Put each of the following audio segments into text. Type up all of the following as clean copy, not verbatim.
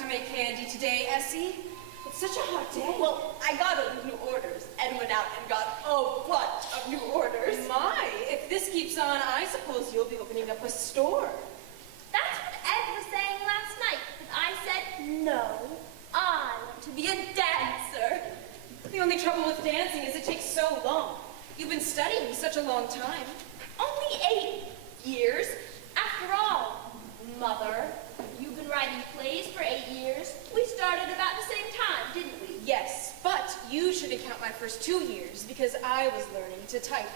to make candy today, Essie? It's such a hot day. Well, I got all the new orders and went out and got a bunch of new orders. My, if this keeps on, I suppose you'll be opening up a store. That's what Ed was saying last night, but I said no. I want to be a dancer. The only trouble with dancing is it takes so long. You've been studying such a long time. Only 8 years. After all, Mother, you've been writing plays for 8 years. We started about the same time, didn't we? Yes, but you shouldn't count my first 2 years because I was learning to type.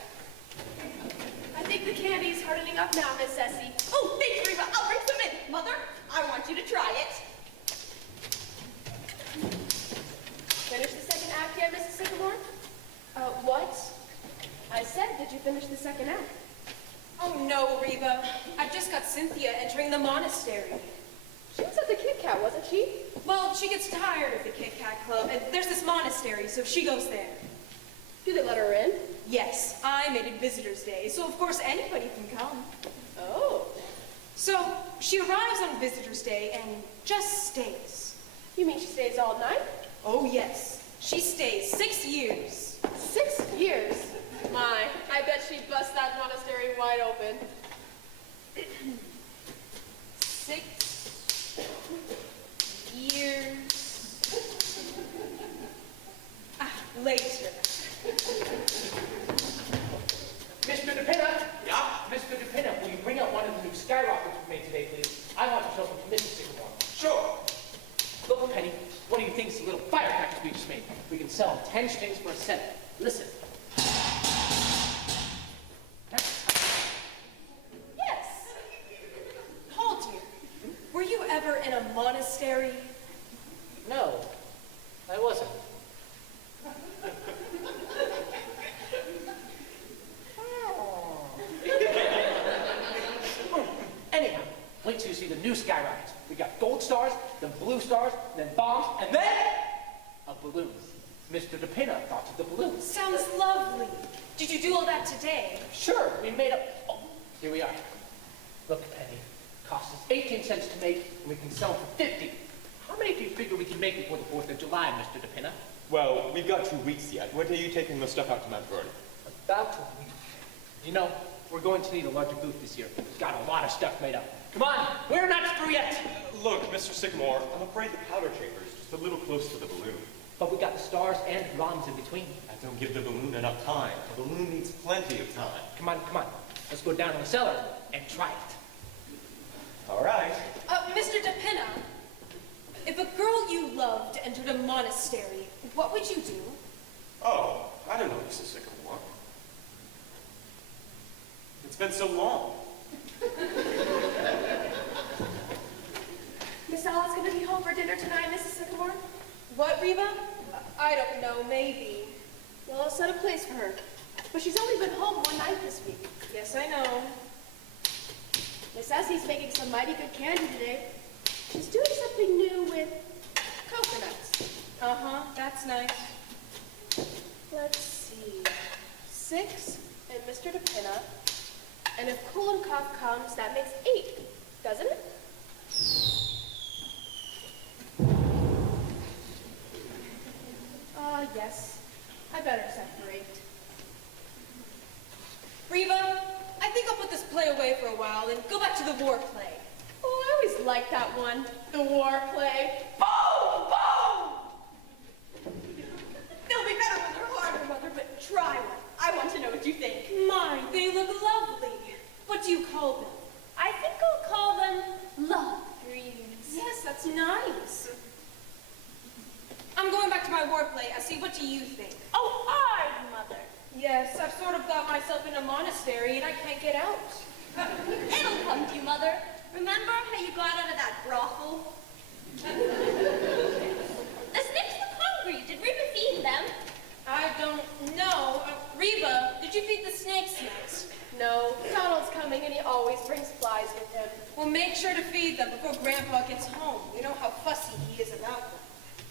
I think the candy's hardening up now, Miss Essie. Oh, thanks, Reba. I'll bring some in. Mother, I want you to try it. Finish the second act yet, Mrs. Sycamore? What? I said, did you finish the second act? Oh no, Reba. I've just got Cynthia entering the monastery. She was at the Kit Kat, wasn't she? Well, she gets tired of the Kit Kat Club, and there's this monastery, so she goes there. Do they let her in? Yes, I made it Visitor's Day, so of course anybody can come. Oh. So she arrives on Visitor's Day and just stays. You mean she stays all night? Oh yes, she stays 6 years. 6 years? My, I bet she'd bust that monastery wide open. 6 years. Later. Mr. DePinna? Yeah? Mr. DePinna, will you bring out one of the new skyrockets we made today, please? I want to show them to Mrs. Sycamore. Sure. Look, Penny, what do you think of the little firecrackers we just made? We can sell 10 strings for a cent. Listen. Yes. Paul, dear, were you ever in a monastery? No, I wasn't. Anyhow, wait till you see the new skyrockets. We got gold stars, then blue stars, then bombs, and then a balloon. Mr. DePinna thought of the balloons. Sounds lovely. Did you do all that today? Sure, we made up. Oh, here we are. Look, Penny. Cost us 18 cents to make, and we can sell them for 50. How many do you figure we can make before the 4th of July, Mr. DePinna? Well, we've got 2 weeks yet. When are you taking the stuff out to Mount Vernon? About a week. You know, we're going to need a larger booth this year. We've got a lot of stuff made up. Come on, we're not through yet. Look, Mr. Sycamore, I'm afraid the powder chamber is just a little close to the balloon. But we got the stars and bombs in between. That don't give the balloon enough time. The balloon needs plenty of time. Come on, come on. Let's go down to the cellar and try it. All right. Mr. DePinna, if a girl you loved entered a monastery, what would you do? Oh, I don't know, Mrs. Sycamore. It's been so long. Miss Alice gonna be home for dinner tonight, Mrs. Sycamore? What, Reba? I don't know, maybe. Well, I'll set a place for her. But she's only been home one night this week. Yes, I know. Miss Essie's making some mighty good candy today. She's doing something new with coconuts. Uh-huh, that's nice. Let's see. 6 and Mr. DePinna. And if Cool and Cough comes, that makes 8, doesn't it? Yes. I better separate. Reba, I think I'll put this play away for a while and go back to the war play. Oh, I always liked that one. The war play. Boom! Boom! They'll be better when they're harder, Mother, but try one. I want to know what you think. My, they look lovely. What do you call them? I think I'll call them love dreams. Yes, that's nice. I'm going back to my war play. Essie, what do you think? Oh, I, Mother. Yes, I've sort of got myself in a monastery and I can't get out. It'll come to you, Mother. Remember how you got out of that brothel? The snakes look hungry. Did Reba feed them? I don't know. Reba, did you feed the snakes yet? No, Donald's coming and he always brings flies with him. Well, make sure to feed them before Grandpa gets home. You know how fussy he is about them.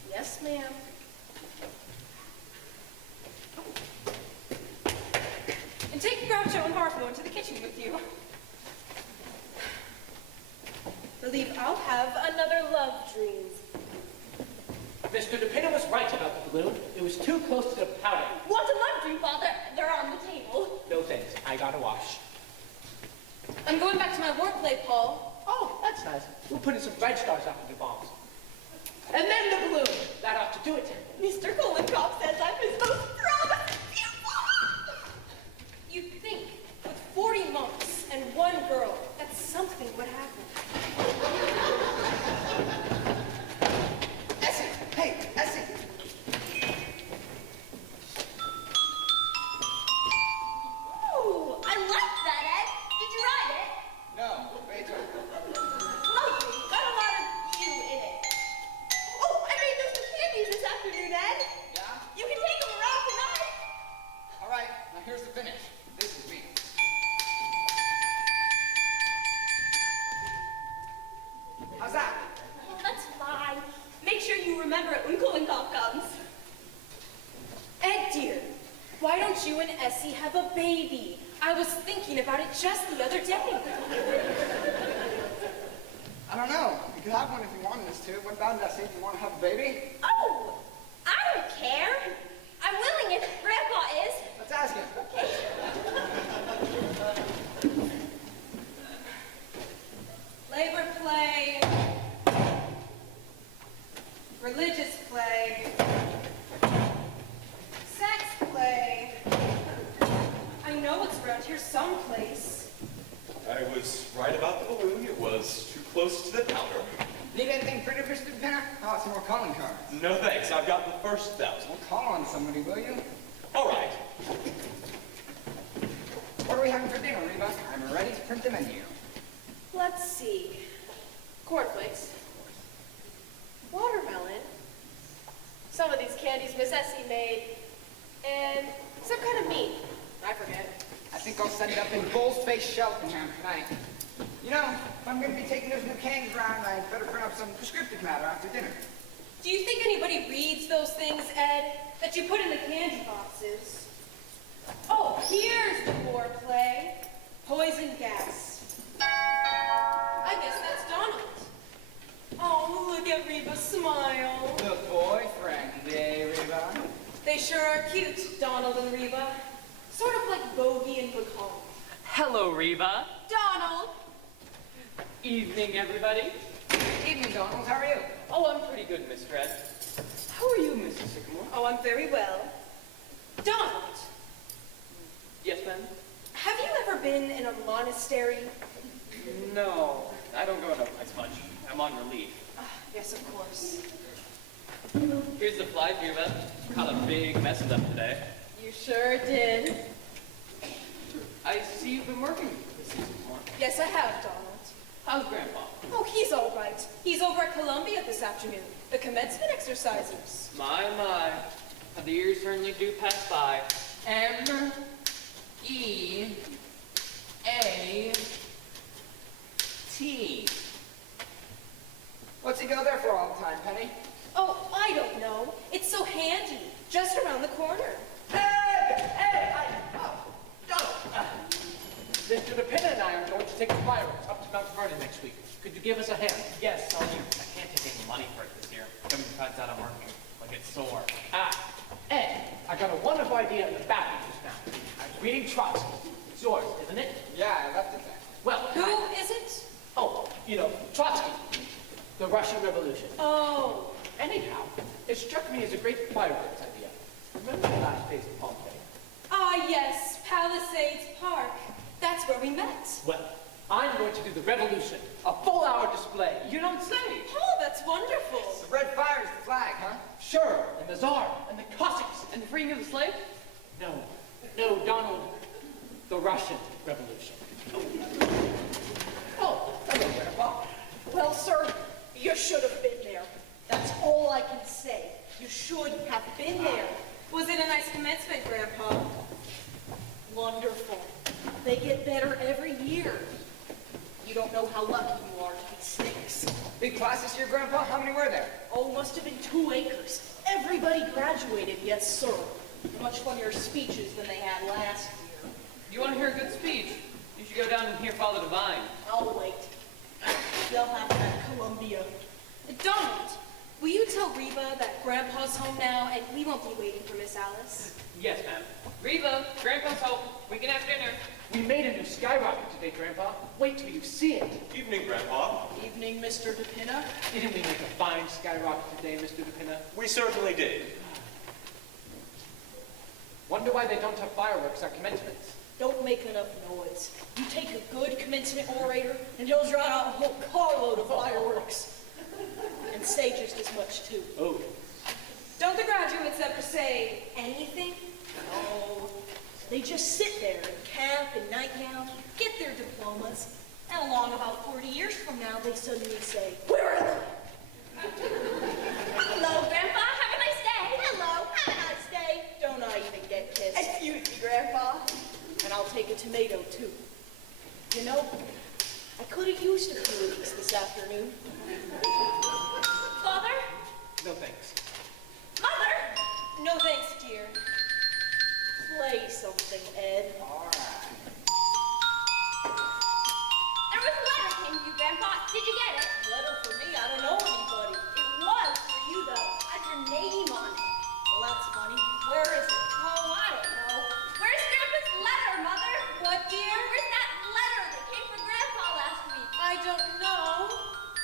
Yes, ma'am. And take Groucho and Harpo into the kitchen with you. Believe I'll have another love dreams was too close to the powder. Want a laundry, Father? They're on the table. No thanks, I gotta wash. I'm going back to my wordplay, Paul. Oh, that's nice. We'll put in some red stars after the bombs. And then the balloon. That ought to do it. Mr. Kolenkov says I'm his most promising pupil. You'd think, with 40 monks and one girl, that something would happen. Essie! Hey, Essie! Ooh, I like that, Ed. Did you write it? No, Beethoven. Lovely. Got a lot of you in it. Oh, I made those with candies this afternoon, Ed. Yeah? You can take them around tonight. All right, now here's the finish. This is me. How's that? Oh, that's fine. Make sure you remember it when Kolenkov comes. Ed, dear, why don't you and Essie have a baby? I was thinking about it just the other day. I don't know. You could have one if you wanted us to. What about Essie? Do you want to have a baby? Oh, I don't care. I'm willing if Grandpa is. Let's ask him. Labor play, religious play, sex play. I know it's around here someplace. I was right about the balloon. It was too close to the powder. Need anything pretty, Mr. Penna? How about some more calling cards? No thanks, I've got the first 1,000. Well, call on somebody, will you? All right. What are we having for dinner, Reba? I'm ready to print the menu. Let's see. Cornflakes. Watermelon. Some of these candies Miss Essie made. And some kind of meat. I forget. I think I'll send it up in Bull's-Face Cheltenham tonight. You know, if I'm going to be taking those new candies around, I'd better print up some prescriptive matter after dinner. Do you think anybody reads those things, Ed, that you put in the candy boxes? Oh, here's the foreplay. Poison gas. I guess that's Donald. Oh, look at Reba smile. The boyfriend, eh, Reba? They sure are cute, Donald and Reba. Sort of like Bogey and Bacall. Hello, Reba. Donald! Evening, everybody. Evening, Donald. How are you? Oh, I'm pretty good, Miss Dredd. How are you, Mrs. Sycamore? Oh, I'm very well. Donald, Yes, ma'am? have you ever been in a monastery? No, I don't go to as much. I'm on relief. Yes, of course. Here's the fly, Reba. Caught a big mess of them today. You sure did. I see you've been working, Mrs. Sycamore. Yes, I have, Donald. How's Grandpa? Oh, he's all right. He's over at Columbia this afternoon. The commencement exercises. My. How the years certainly do pass by. M-E-A-T. What's he go there for all the time, Penny? Oh, I don't know. It's so handy. Just around the corner. Mr. DePinna and I are going to take the fireworks up to Mount Vernon next week. Could you give us a hand? Yes, I can't take any money for it this year. Government finds out I'm working. I'll get sore. Ed, I got a wonderful idea in the bathroom just now. I was reading Trotsky. It's yours, isn't it? Yeah, I left it there. Well, Who is it? Oh, you know, Trotsky. The Russian Revolution. Oh, Anyhow, it struck me as a great fireworks idea. Remember the last days of Pompeii? yes, Palisades Park. That's where we met. Well, I'm going to do the revolution. A full-hour display. You don't say. Oh, that's wonderful. The red fire is the flag, huh? Sure, and the Tsar, and the Cossacks. And the freeing of the slave? No, Donald. The Russian Revolution. Oh, hello, Grandpa. Well, sir, you should have been there. That's all I can say. You should have been there. Was it a nice commencement, Grandpa? Wonderful. They get better every year. You don't know how lucky you are to be snakes. Big class this year, Grandpa? How many were there? Oh, must have been 2 acres. Everybody graduated, yes, sir. Much funnier speeches than they had last year. You want to hear a good speech? You should go down and hear Father Divine. I'll wait. They'll have that Columbia. Donald, will you tell Reba that Grandpa's home now and we won't be waiting for Miss Alice? Yes, ma'am. Reba, Grandpa's home. We can have dinner. We made a new skyrocket today, Grandpa. Wait till you see it. Evening, Grandpa. Evening, Mr. DePinna. Didn't we make a fine skyrocket today, Mr. DePinna? We certainly did. Wonder why they don't have fireworks at commencements. Don't make enough noise. You take a good commencement orator, and he'll drown out a whole carload of fireworks. And say just as much, too. Oh. Don't the graduates ever say anything? No. They just sit there in cap and nightgown, get their diplomas, and along about 40 years from now, they suddenly say, "Where are they?" Hello, Grandpa. Have a nice day. Hello, have a nice day. Don't I even get kissed? Excuse me, Grandpa. And I'll take a tomato, too. You know, I could have used a few of these this afternoon. Father? No thanks. Mother? No thanks, dear. Play something, Ed. All right. There was a letter came to you, Grandpa. Did you get it? Letter for me? I don't know anybody. It was for you, though. Had your name on it. Well, that's funny. Where is it? Oh, I don't know. Where's Grandpa's letter, Mother? What, dear? Where's that letter that came from Grandpa last week? I don't know.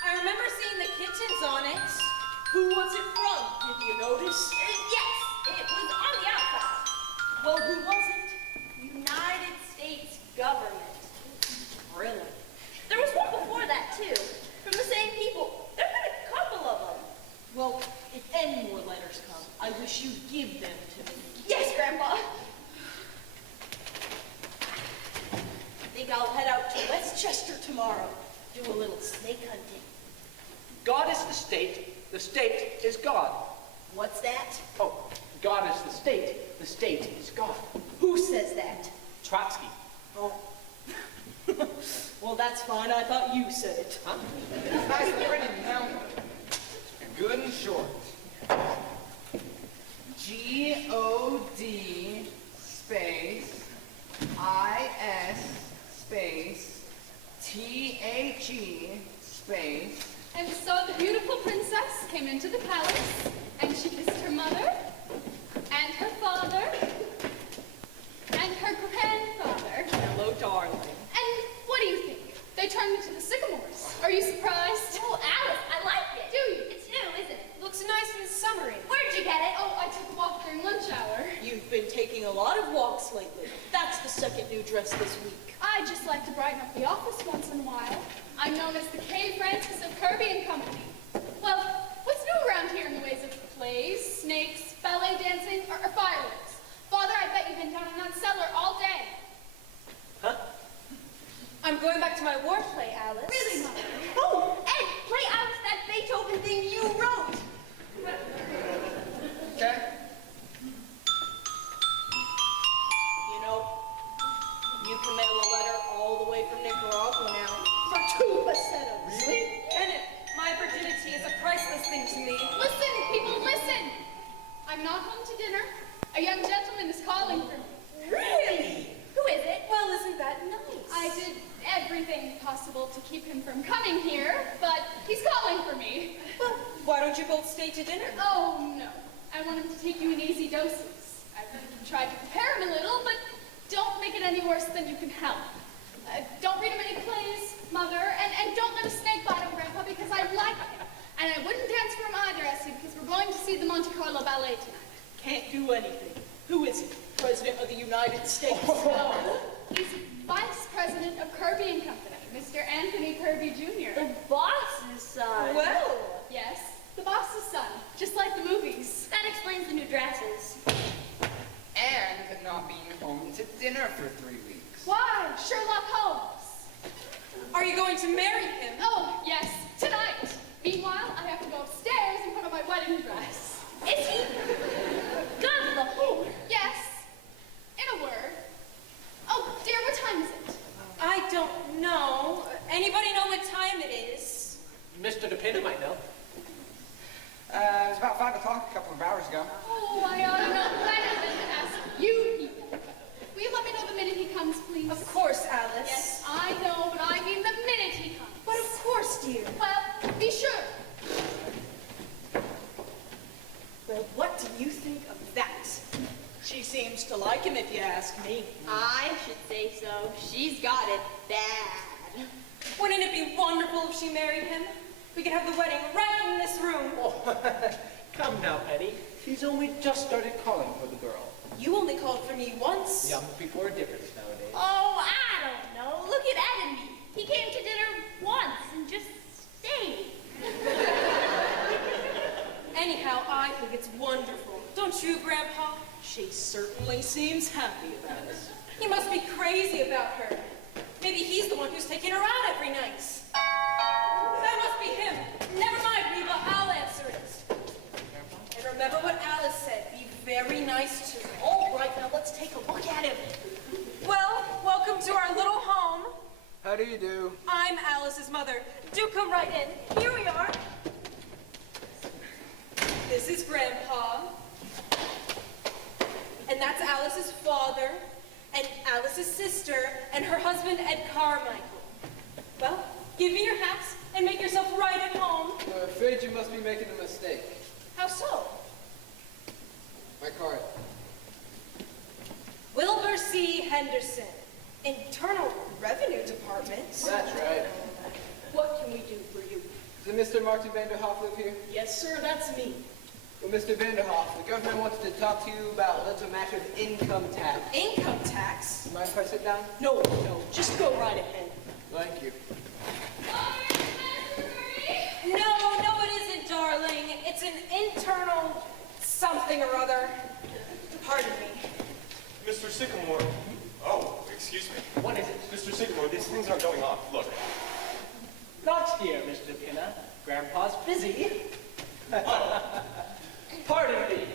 I remember seeing the kittens on it. Who was it from? Did you notice? Yes, it was on the outside. Well, who was it? United States government. Really? There was one before that, too. From the same people. There have been a couple of them. Well, if any more letters come, I wish you'd give them to me. Yes, Grandpa. Think I'll head out to Westchester tomorrow. Do a little snake hunting. God is the state is God. What's that? Oh, God is the state is God. Who says that? Trotsky. Oh. Well, that's fine. I thought you said it. Huh? It's nice and pretty, you know. Good and short. G-O-D space I-S space T-H-E space. And so the beautiful princess came into the palace, and she kissed her mother, and her father, and her grandfather. Hello, darling. And what do you think? They turned into the sycamores. Are you surprised? Oh, Alice, I like it. Do you? It's new, isn't it? Looks nice and summery. Where'd you get it? Oh, I took a walk during lunch hour. You've been taking a lot of walks lately. That's the second new dress this week. I just like to brighten up the office once in a while. I'm known as the K. Francis of Kirby and Company. Well, what's new around here in the ways of plays, snakes, ballet dancing, or fireworks? Father, I bet you've been down in that cellar all day. Huh? I'm going back to my war play, Alice. Really, Mother? Oh, Ed, play Alice that Beethoven thing you wrote. Okay. You know, you can mail a letter all the way from Nicaragua now for 2 pesetas. Really? Bennett, my virginity is a priceless thing to me. Listen, people, listen! I'm not home to dinner. A young gentleman is calling for me. Really? Who is it? Well, isn't that nice? I did everything possible to keep him from coming here, but he's calling for me. Well, why don't you both stay to dinner? Oh, no. I want him to take you in easy doses. I've tried to prepare him a little, but don't make it any worse than you can help. Don't read him any plays, Mother, and don't let a snake bite him, Grandpa, because I like him. And I wouldn't dance for him either, Essie, because we're going to see the Monte Carlo Ballet tonight. Can't do anything. Who is he? President of the United States? No, he's Vice President of Kirby and Company, Mr. Anthony Kirby Jr. The boss's son. Well, Yes, the boss's son, just like the movies. That explains the new dresses. And not being home to dinner for 3 weeks. Why, Sherlock Holmes? are you going to marry him? Oh, yes, tonight. Meanwhile, I have to go upstairs and put on my wedding dress. Is he? God, the whole. Yes, in a word. Oh, dear, what time is it? I don't know. Anybody know what time it is? Mr. DePinna might know. It was about 5 o'clock a couple of hours ago. Oh, I ought to know better than to ask you people. Will you let me know the minute he comes, please? Of course, Alice. Yes, I know, but I mean the minute he comes. But of course, dear. Well, be sure. like him if you ask me. I should say so. She's got it bad. Wouldn't it be wonderful if she married him? We could have the wedding right in this room. Oh, come now, Penny. She's only just started calling for the girl. You only called for me once. Young people are different nowadays. Oh, I don't know. Look at Ed and me. He came to dinner once and just stayed. Anyhow, I think it's wonderful. Don't you, Grandpa? She certainly seems happy about it. He must be crazy about her. Maybe he's the one who's taking her out every night. That must be him. Never mind, Reba. I'll answer it. And remember what Alice said. Be very nice to him. All right, now let's take a look at him. Well, welcome to our little home. How do you do? I'm Alice's mother. Do come right in. Here we are. This is Grandpa. And that's Alice's father, and Alice's sister, and her husband, Ed Carmichael. Well, give me your hats and make yourself right at home. I'm afraid you must be making a mistake. How so? My card. Wilbur C. Henderson, Internal Revenue Department. That's right. What can we do for you? Does Mr. Martin Vanderhoff live here? Yes, sir, that's me. Well, Mr. Vanderhoff, the government wants to talk to you about a little matter of income tax. Income tax? Mind if I sit down? No, just go right ahead. Thank you. No, it isn't, darling. It's an internal something or other. Pardon me. Mr. Sycamore. Oh, excuse me. What is it? Mr. Sycamore, these things aren't going off. Look. Not here, Mr. Pinna. Grandpa's busy. Oh. Pardon me.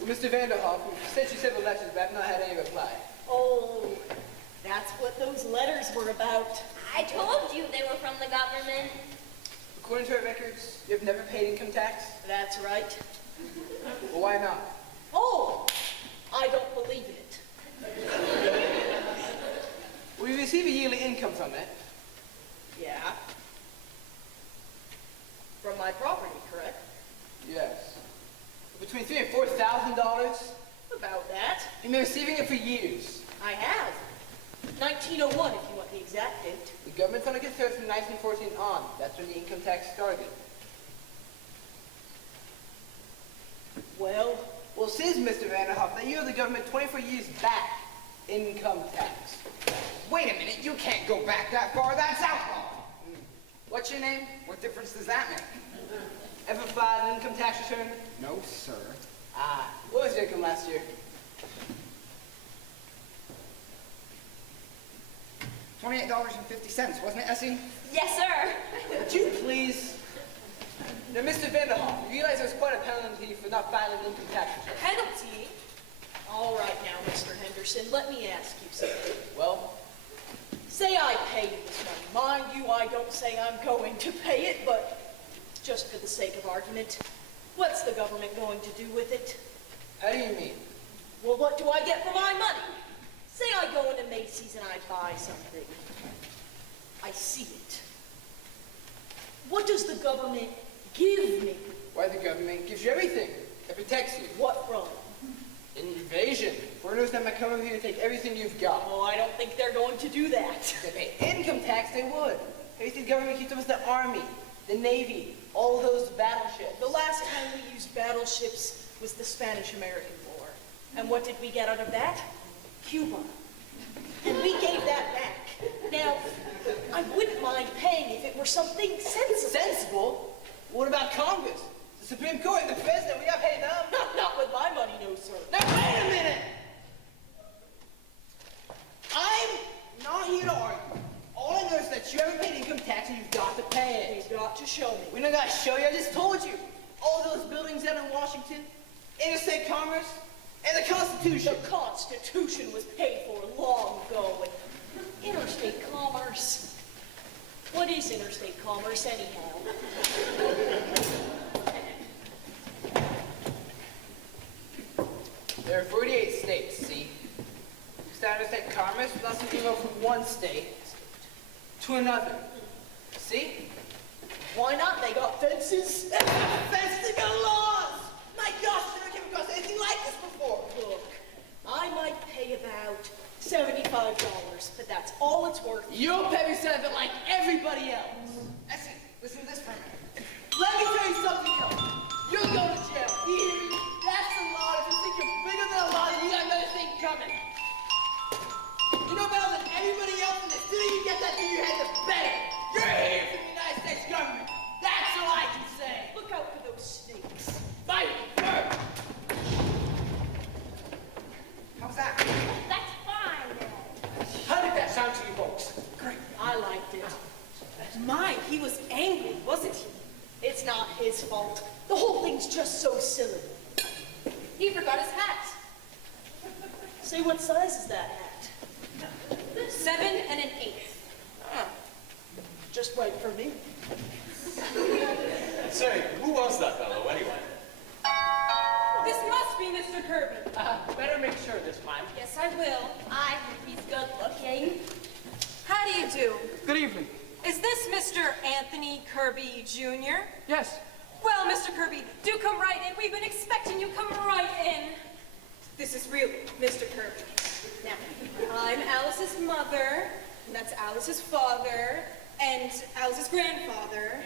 Well, Mr. Vanderhoff, we've sent you several letters, but I've not had any reply. Oh, that's what those letters were about. I told you they were from the government. According to our records, you've never paid income tax? That's right. Well, why not? Oh, I don't believe it. We receive a yearly income from it. Yeah. From my property, correct? Yes. Between $3,000 and $4,000. About that. You've been receiving it for years. I have. 1901, if you want the exact date. The government's only considered from 1914 on. That's when the income tax started. Well, Well, it says, Mr. Vanderhoff, that you owe the government 24 years back income tax. Wait a minute, you can't go back that far. That's outlawed. What's your name? What difference does that make? Ever filed an income tax return? No, sir. Ah, what was your income last year? $28.50, wasn't it, Essie? Yes, sir. Would you please? Now, Mr. Vanderhoff, you realize there's quite a penalty for not filing an income tax return. Penalty? all right now, Mr. Henderson, let me ask you something. Well, Say I pay you this money. Mind you, I don't say I'm going to pay it, but just for the sake of argument, what's the government going to do with it? how do you mean? Well, what do I get for my money? Say I go into Macy's and I buy something. I see it. What does the government give me? Why, the government gives you everything. It protects you. What from? Invasion. Foreigners that might come over here and take everything you've got. Oh, I don't think they're going to do that. If they pay income tax, they would. Everything the government keeps up is the Army, the Navy, all those battleships. The last time we used battleships was the Spanish-American War. And what did we get out of that? Cuba. And we gave that back. Now, I wouldn't mind paying if it were something sensible. Sensible? What about Congress? The Supreme Court and the President, we gotta pay them. Not with my money, no, sir. Now, wait a minute! I'm not here to argue. All I know is that you haven't paid income tax and you've got to pay it. You've got to show me. We don't gotta show you, I just told you. All those buildings down in Washington, interstate commerce, and the Constitution. The Constitution was paid for long ago. And interstate commerce. What is interstate commerce, anyhow? There are 48 states, see? Start interstate commerce with us to go from one state to another. See? Why not? They got fences. Fencing and laws! My gosh, never came across anything like this before. Look, I might pay about $75, but that's all it's worth. You'll pay me something like everybody else. Listen to this for a minute. Let me tell you something else. You'll go to jail. You hear me? That's a law. If you think you're bigger than a law, then you got another thing coming. You know better than everybody else in the city. You get that through your head, the better. You're here for the United States government. That's all I can say. Look out for those snakes. Fight first. How's that? That's fine. How did that sound to you folks? Great. I liked it. My, he was angry, wasn't he? It's not his fault. The whole thing's just so silly. He forgot his hat. Say, what size is that hat? 7 1/8. Just right for me. Say, who was that fellow anyway? This must be Mr. Kirby. Better make sure this time. Yes, I will. I think he's good looking. How do you do? Good evening. Is this Mr. Anthony Kirby Jr.? Yes. Well, Mr. Kirby, do come right in. We've been expecting you. Come right in. This is really Mr. Kirby. Now, I'm Alice's mother, and that's Alice's father, and Alice's grandfather.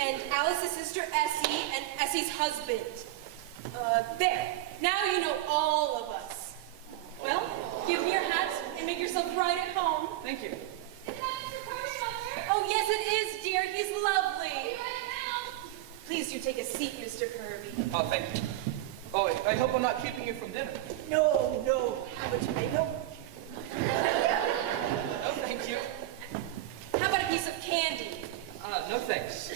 And Alice's sister Essie, and Essie's husband. There. Now you know all of us. Well, give me your hat and make yourself right at home. Thank you. Is that Mr. Kirby, Mother? Oh, yes, it is, dear. He's lovely. Be right now. Please do take a seat, Mr. Kirby. Oh, thank you. Oh, I hope I'm not keeping you from dinner. No. Have a tomato? No, thank you. How about a piece of candy? No thanks.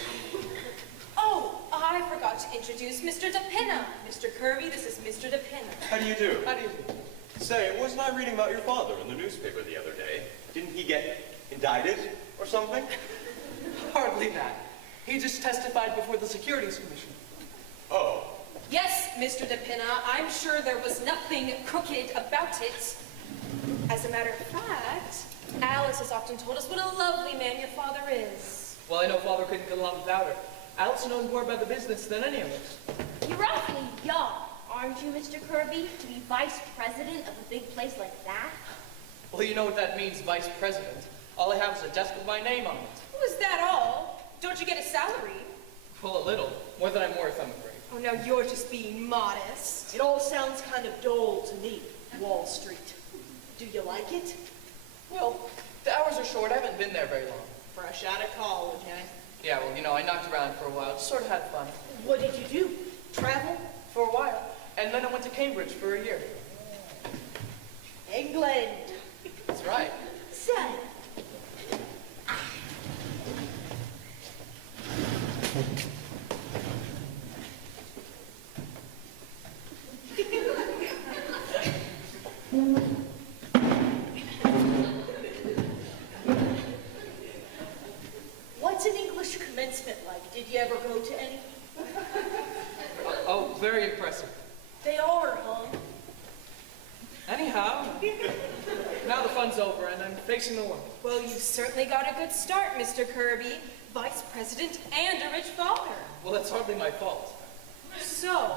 Oh, I forgot to introduce Mr. DePinna. Mr. Kirby, this is Mr. DePinna. How do you do? How do you do? Say, wasn't I reading about your father in the newspaper the other day? Didn't he get indicted or something? Hardly that. He just testified before the Securities Commission. Oh, Yes, Mr. DePinna, I'm sure there was nothing crooked about it. As a matter of fact, Alice has often told us what a lovely man your father is. Well, I know Father couldn't get along without her. Alice knows more about the business than any of us. You're awfully young, aren't you, Mr. Kirby, to be vice president of a big place like that? Well, you know what that means, vice president. All I have is a desk with my name on it. Was that all? Don't you get a salary? Well, a little. More than I'm worth, I'm afraid. Oh, now you're just being modest. It all sounds kind of dull to me, Wall Street. Do you like it? Well, the hours are short. I haven't been there very long. Fresh out of college, eh? Yeah, well, you know, I knocked around for a while. Just sort of had fun. What did you do? Travel? For a while. And then I went to Cambridge for a year. England. That's right. So, What's an English commencement like? Did you ever go to any? Oh, very impressive. They are, huh? Anyhow, now the fun's over and I'm facing the world. Well, you've certainly got a good start, Mr. Kirby. Vice president and a rich father. Well, that's hardly my fault. So,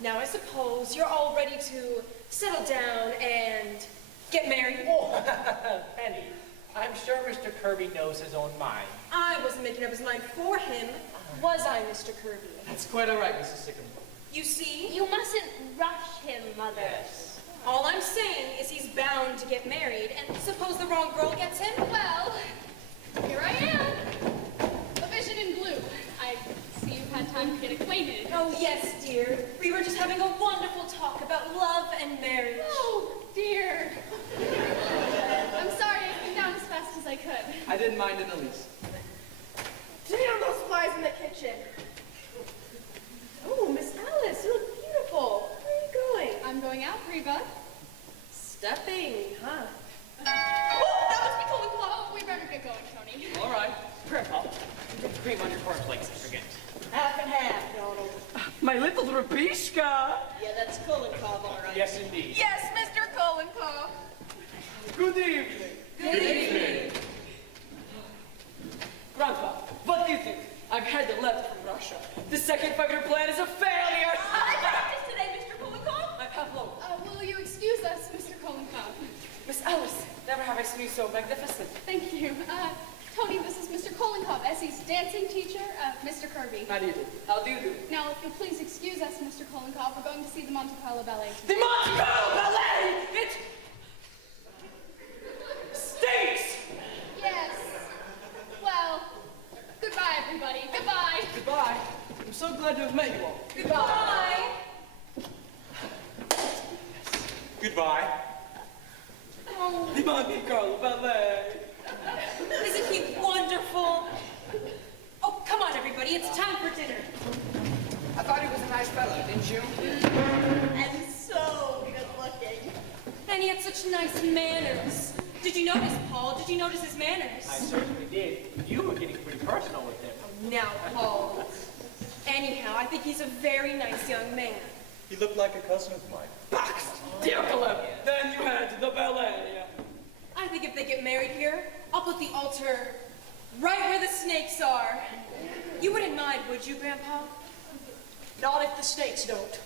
now I suppose you're all ready to settle down and get married. Oh, Penny, I'm sure Mr. Kirby knows his own mind. I wasn't making up his mind for him, was I, Mr. Kirby? That's quite all right, Mrs. Sycamore. You see, you mustn't rush him, Mother. all I'm saying is he's bound to get married, and suppose the wrong girl gets him? Well, here I am. A vision in blue. I see you've had time to get acquainted. Oh, yes, dear. We were just having a wonderful talk about love and marriage. Oh, dear. I'm sorry I came down as fast as I could. I didn't mind in the least. Damn those flies in the kitchen. Oh, Miss Alice, you look beautiful. Where are you going? I'm going out, Reba. Stepping, huh? Oh, that must be Colin Club. Oh, we better get going, Tony. All right. Grandpa, you put the cream on your cornflakes, I forget. Half and half, Donald. My little Rapishka. Yeah, that's Kulinkov, all right. Yes, indeed. Yes, Mr. Cole. Kolenkoff. Good evening. Good evening. Grandpa, what do you think? I've had a letter from Russia. The second five-year plan is a failure. I practiced today, Mr. Kolenkoff. I Pavlov. Will you excuse us, Mr. Kolenkoff? Miss Alice, never have I seen you so magnificent. Thank you. Tony, this is Mr. Kolenkoff, Essie's dancing teacher, Mr. Kirby. How do you do? How do you do? Now, if you'll please excuse us, Mr. Kolenkoff, we're going to see the Monte Carlo Ballet. The Monte Carlo Ballet! It stinks! Yes. Well, goodbye, everybody. Goodbye. Goodbye. I'm so glad to have met you all. Goodbye. Goodbye. The Monte Carlo Ballet. Isn't he wonderful? Oh, come on, everybody. It's time for dinner. I thought he was a nice fellow, didn't you? And so good looking. And he had such nice manners. Did you notice, Paul? Did you notice his manners? I certainly did. You were getting pretty personal with him. Now, Paul. Anyhow, I think he's a very nice young man. He looked like a cousin of mine. Box! Diakolev! Then you head to the ballet. I think if they get married here, I'll put the altar right where the snakes are. You wouldn't mind, would you, Grandpa? Not if the snakes don't.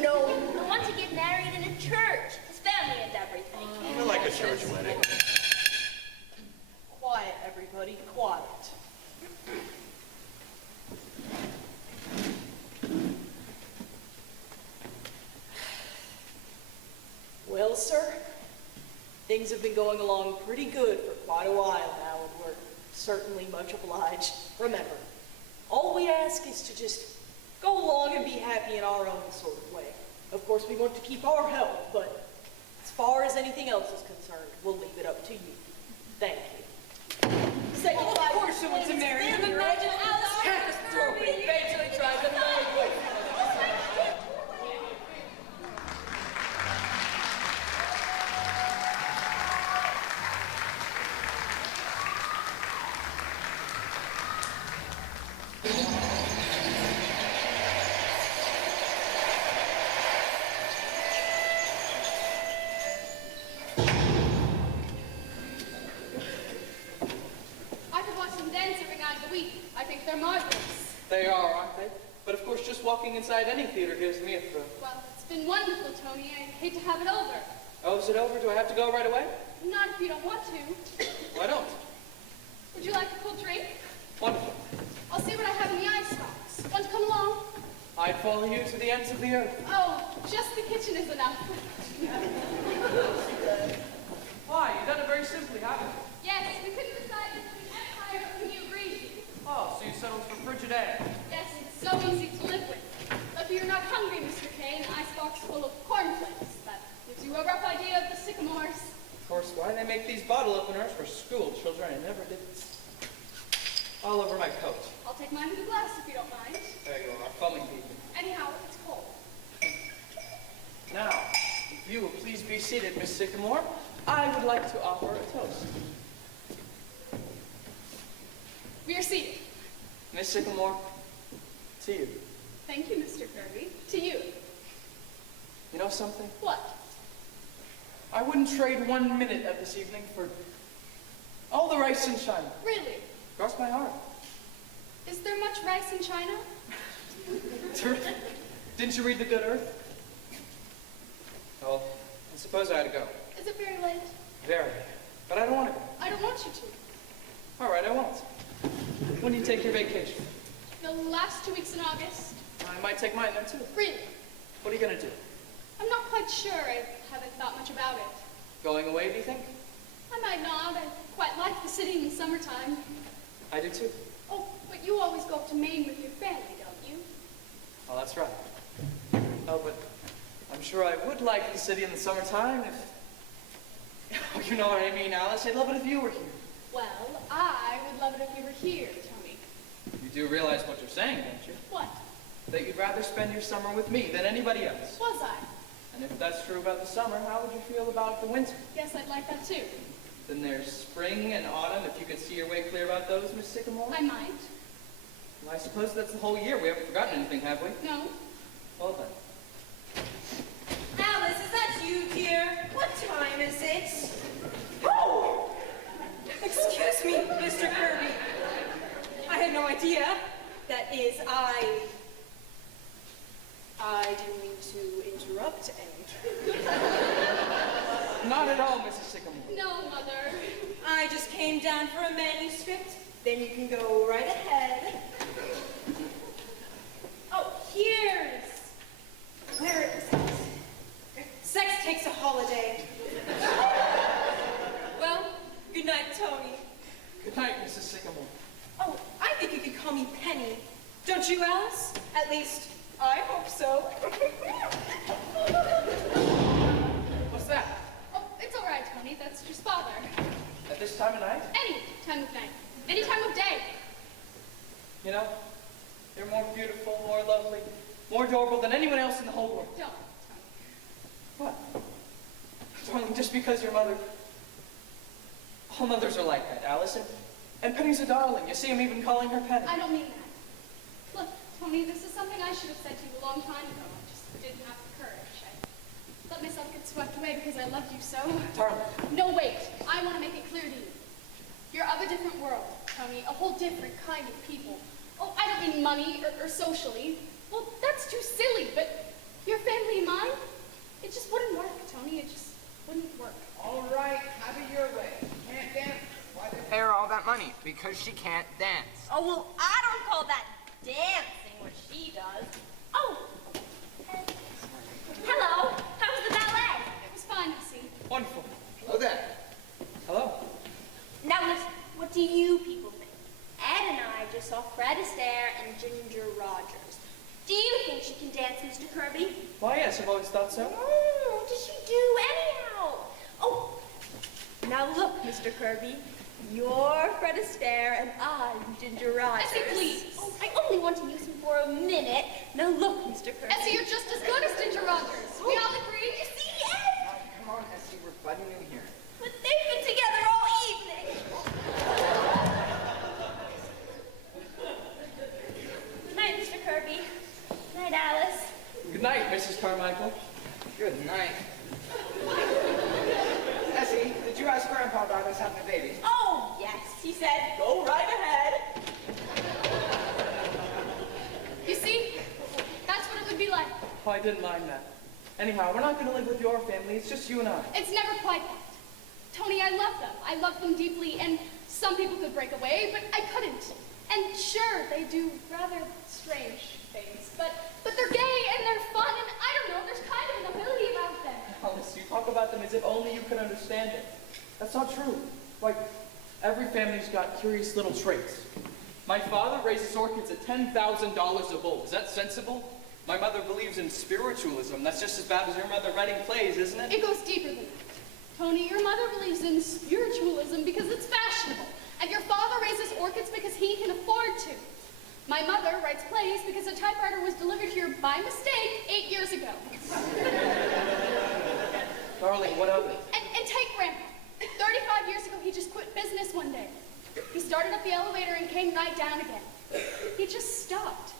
No, I want to get married in a church. His family and everything. I like a church wedding. Quiet, everybody, quiet. Well, sir, things have been going along pretty good for quite a while now, and we're certainly much obliged. Remember, all we ask is to just go along and be happy in our own sort of way. Of course, we want to keep our health, but as far as anything else is concerned, we'll leave it up to you. Thank you. Say Well, goodbye of course you want to marry him. Imagine Alice Catastrophic. Eventually tried to marry. I could watch them dance every night of the week. I think they're marvelous. They are, aren't they? But of course, just walking inside any theater gives me a thrill. Well, it's been wonderful, Tony. I hate to have it over. Oh, is it over? Do I have to go right away? Not if you don't want to. Why don't? Would you like a cool drink? Wonderful. I'll see what I have in the icebox. Want to come along? I'd follow you to the ends of the earth. Oh, just the kitchen is enough. Why? You've done it very simply, haven't you? Yes, we couldn't decide between Empire, but when you agreed. Oh, so you settled for Frigidaire. Yes, it's so easy to live with. If you're not hungry, Mr. K, an icebox full of cornflakes. That gives you a rough idea of the sycamores. Of course, why they make these bottle openers for school children, I never did. All over my coat. I'll take mine to the glass if you don't mind. There you are, foaming people. Anyhow, it's cold. Now, if you will please be seated, Miss Sycamore, I would like to offer a toast. We are seated. Miss Sycamore, to you. Thank you, Mr. Kirby. To you. You know something? What? I wouldn't trade 1 minute of this evening for all the rice in China. Really? Cross my heart. Is there much rice in China? Didn't you read The Good Earth? Well, I suppose I had to go. Is it very late? Very. But I don't want to go. I don't want you to. All right, I won't. When do you take your vacation? The last 2 weeks in August. I might take mine then, too. Really? What are you going to do? I'm not quite sure. I haven't thought much about it. Going away, do you think? I might not. I quite like the city in the summertime. I do, too. Oh, but you always go up to Maine with your family, don't you? Oh, that's right. Oh, but I'm sure I would like the city in the summertime if... Oh, you know what I mean, Alice. I'd love it if you were here. Well, I would love it if you were here, Tony. You do realize what you're saying, don't you? What? That you'd rather spend your summer with me than anybody else. Was I? And if that's true about the summer, how would you feel about the winter? Guess I'd like that too. Then there's spring and autumn, if you could see your way clear about those, Miss Sycamore. I might. Well, I suppose that's the whole year. We haven't forgotten anything, have we? No. Well then. Alice, is that you, dear? What to mean to interrupt any. Not at all, Mrs. Sycamore. No, Mother. I just came down for a manuscript. Then you can go right ahead. Oh, here's where it was. Sex takes a holiday. Well, good night, Tony. Good night, Mrs. Sycamore. Oh, I think you could call me Penny. Don't you, Alice? At least, I hope so. What's that? Oh, it's all right, Tony. That's just Father. At this time of night? Any time of night. Any time of day. You know, you're more beautiful, more lovely, more adorable than anyone else in the whole world. Don't, What? Darling, just because your mother... All mothers are like that, Allison. And Penny's a darling. You see, I'm even calling her Penny. I don't mean that. Look, Tony, this is something I should have said to you a long time ago. I just didn't have the courage. I let myself get swept away because I loved you so. Darling. No, wait. I want to make it clear to you. You're of a different world, Tony. A whole different kind of people. Oh, I don't mean money or socially. Well, that's too silly, but your family and mine, it just wouldn't work, Tony. It just wouldn't work. All right, have it your way. Can't dance? Why they pay her all that money? Because she can't dance. Oh, well, I don't call that dancing what she does. Oh, hello. How was the ballet? It was fun, you see. Wonderful. Hello there. Hello. Now listen, what do you people think? Ed and I just saw Fred Astaire and Ginger Rogers. Do you think she can dance, Mr. Kirby? Why, yes, I've always thought so. Oh, does she do anyhow? Oh, now look, Mr. Kirby. You're Fred Astaire and I'm Ginger Rogers. Essie, please. Oh, I only want to use him for a minute. Now look, Mr. Kirby. Essie, you're just as good as Ginger Rogers. We all agree? See, Ed? Come on, Essie, we're budding new here. But they've been together all evening. Good night, Mr. Kirby. Good night, Alice. Good night, Mrs. Carmichael. Good night. Essie, did you ask Grandpa about us having a baby? Oh, yes. He said, go right ahead. You see? That's what it would be like. Oh, I didn't mind that. Anyhow, we're not going to live with your family. It's just you and I. It's never quite that. Tony, I love them. I love them deeply, and some people could break away, but I couldn't. And sure, they do rather strange things, but they're gay and they're fun, and I don't know, there's kind of nobility about them. Alice, you talk about them as if only you could understand it. That's not true. Like, every family's got curious little traits. My father raises orchids at $10,000 a bulb. Is that sensible? My mother believes in spiritualism. That's just as bad as your mother writing plays, isn't it? It goes deeper than that. Tony, your mother believes in spiritualism because it's fashionable, and your father raises orchids because he can afford to. My mother writes plays because a typewriter was delivered here by mistake 8 years ago. Darling, what of it? And take Grandpa. 35 years ago, he just quit business one day. He started up the elevator and came right down again. He just stopped.